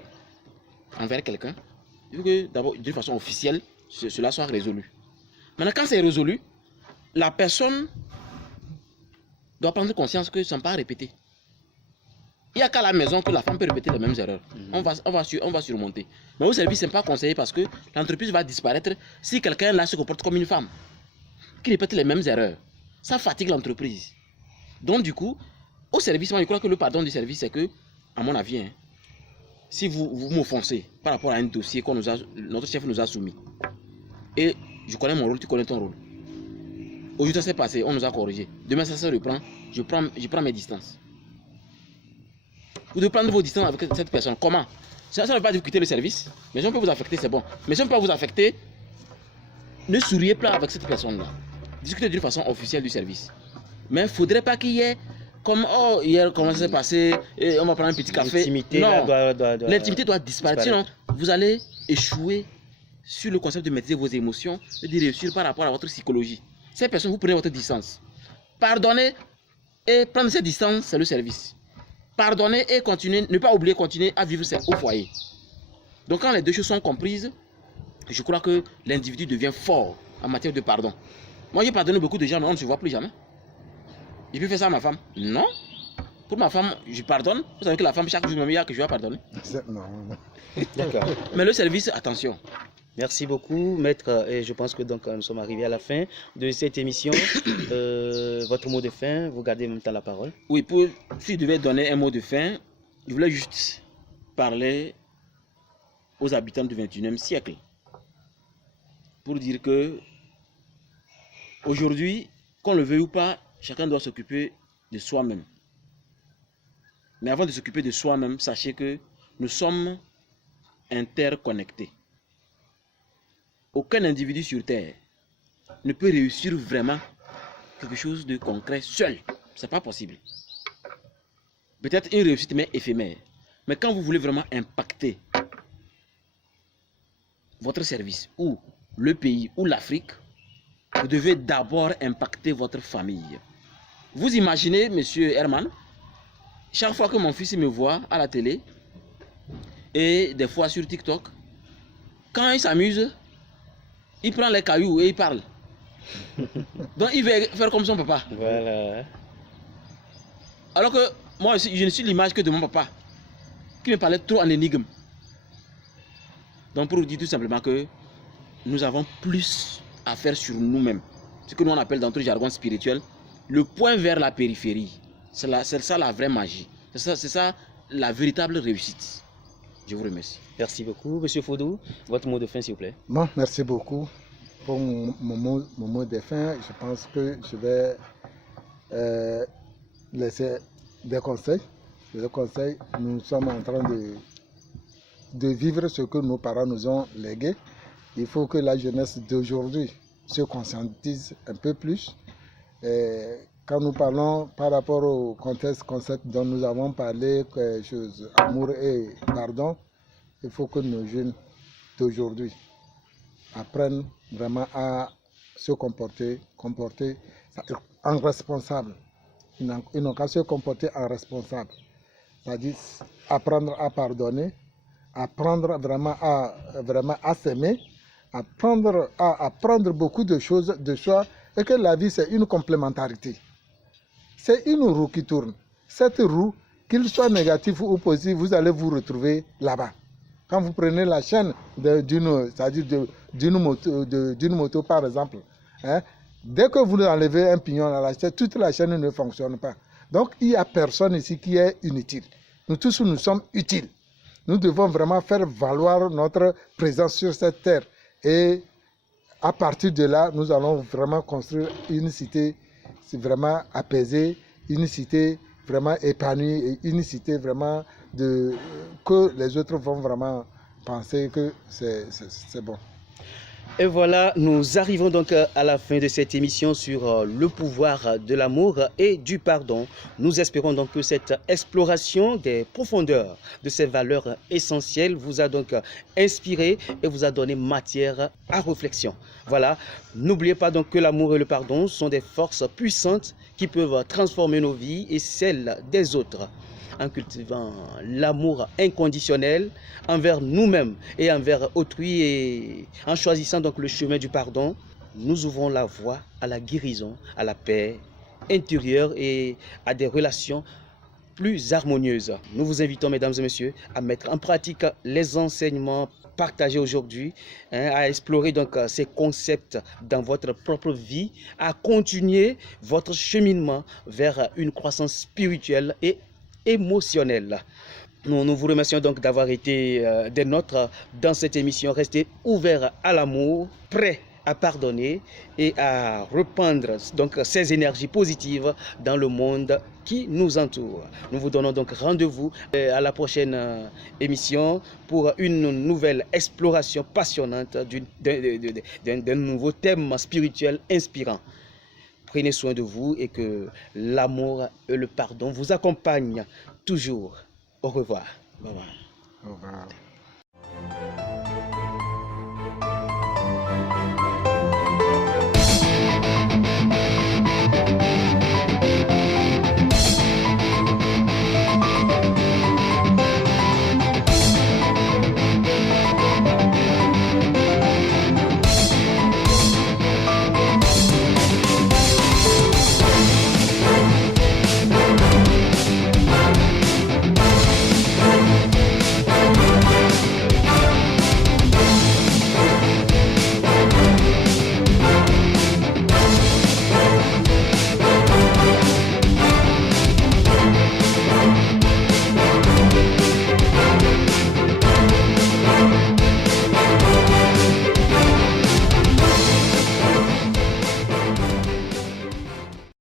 envers quelqu'un, il faut que d'abord, d'une façon officielle, cela soit résolu. Maintenant, quand c'est résolu, la personne doit prendre conscience que ça ne va pas répéter. Il n'y a qu'à la maison que la femme peut répéter les mêmes erreurs. On va surmonter. Mais au service, ce n'est pas conseillé parce que l'entreprise va disparaître si quelqu'un là se comporte comme une femme qui répète les mêmes erreurs. Ça fatigue l'entreprise. Donc du coup, au service, moi je crois que le pardon du service, c'est que, à mon avis, si vous m'offensez par rapport à un dossier que notre chef nous a soumis, et je connais mon rôle, tu connais ton rôle. Aujourd'hui ça s'est passé, on nous a corrigé. Demain ça se reprend, je prends mes distances. Vous devez prendre vos distances avec cette personne. Comment? Ça ne veut pas dire quitter le service, mais si on peut vous affecter, c'est bon. Mais si on peut pas vous affecter, ne souriez pas avec cette personne-là. Discutez d'une façon officielle du service. Mais il ne faudrait pas qu'il y ait comme oh hier comment ça s'est passé, et on va prendre un petit café. L'intimité, non, l'intimité doit disparaître. Sinon, vous allez échouer sur le concept de maîtriser vos émotions et de réussir par rapport à votre psychologie. Ces personnes, vous prenez votre distance. Pardonner et prendre cette distance, c'est le service. Pardonner et continuer, ne pas oublier continuer à vivre au foyer. Donc quand les deux choses sont comprises, je crois que l'individu devient fort en matière de pardon. Moi j'ai pardonné beaucoup de gens, mais on ne se voit plus jamais. J'ai pu faire ça à ma femme? Non. Pour ma femme, je pardonne. Vous savez que la femme, chaque jour, il y a que je vais pardonner. Non. D'accord. Mais le service, attention. Merci beaucoup, maître. Et je pense que donc nous sommes arrivés à la fin de cette émission. Votre mot de fin, vous gardez en même temps la parole. Oui, si je devais donner un mot de fin, je voulais juste parler aux habitants du 21e siècle. Pour dire que aujourd'hui, qu'on le veuille ou pas, chacun doit s'occuper de soi-même. Mais avant de s'occuper de soi-même, sachez que nous sommes interconnectés. Aucun individu sur Terre ne peut réussir vraiment quelque chose de concret seul. Ce n'est pas possible. Peut-être une réussite, mais éphémère. Mais quand vous voulez vraiment impacter votre service, ou le pays, ou l'Afrique, vous devez d'abord impacter votre famille. Vous imaginez, monsieur Herman, chaque fois que mon fils me voit à la télé, et des fois sur TikTok, quand il s'amuse, il prend les cailloux et il parle. Donc il veut faire comme son papa. Voilà. Alors que moi, je ne suis l'image que de mon papa, qui me parlait trop en énigme. Donc pour vous dire tout simplement que nous avons plus à faire sur nous-mêmes. Ce que nous on appelle dans notre jargon spirituel, le point vers la périphérie. C'est ça la vraie magie. C'est ça la véritable réussite. Je vous remercie. Merci beaucoup. Monsieur Fodou, votre mot de fin, s'il vous plaît. Bon, merci beaucoup pour mon mot de fin. Je pense que je vais laisser des conseils. Des conseils, nous sommes en train de vivre ce que nos parents nous ont légué. Il faut que la jeunesse d'aujourd'hui se conscientise un peu plus. Quand nous parlons par rapport au concept dont nous avons parlé, amour et pardon, il faut que nos jeunes d'aujourd'hui apprennent vraiment à se comporter en responsable. Ils n'ont qu'à se comporter en responsable. C'est-à-dire apprendre à pardonner, apprendre vraiment à s'aimer, apprendre à apprendre beaucoup de choses de soi, et que la vie c'est une complémentarité. C'est une roue qui tourne. Cette roue, qu'il soit négatif ou positif, vous allez vous retrouver là-bas. Quand vous prenez la chaîne d'une moto, par exemple, hein, dès que vous enlevez un pignon à la chaîne, toute la chaîne ne fonctionne pas. Donc, il n'y a personne ici qui est inutile. Nous tous, nous sommes utiles. Nous devons vraiment faire valoir notre présence sur cette terre. Et à partir de là, nous allons vraiment construire une cité vraiment apaisée, une cité vraiment épanouie, et une cité vraiment que les autres vont vraiment penser que c'est bon. Et voilà, nous arrivons donc à la fin de cette émission sur le pouvoir de l'amour et du pardon. Nous espérons donc que cette exploration des profondeurs de ces valeurs essentielles vous a donc inspiré et vous a donné matière à réflexion. Voilà, n'oubliez pas donc que l'amour et le pardon sont des forces puissantes qui peuvent transformer nos vies et celles des autres. En cultivant l'amour inconditionnel envers nous-mêmes et envers autrui, et en choisissant donc le chemin du pardon, nous ouvrons la voie à la guérison, à la paix intérieure et à des relations plus harmonieuses. Nous vous invitons, mesdames et messieurs, à mettre en pratique les enseignements partagés aujourd'hui, à explorer donc ces concepts dans votre propre vie, à continuer votre cheminement vers une croissance spirituelle et émotionnel. Nous vous remercions donc d'avoir été des nôtres dans cette émission. Restez ouverts à l'amour, prêts à pardonner et à répandre donc ces énergies positives dans le monde qui nous entoure. Nous vous donnons donc rendez-vous à la prochaine émission pour une nouvelle exploration passionnante d'un nouveau thème spirituel inspirant. Prenez soin de vous et que l'amour et le pardon vous accompagnent toujours. Au revoir. Bye bye. Au revoir.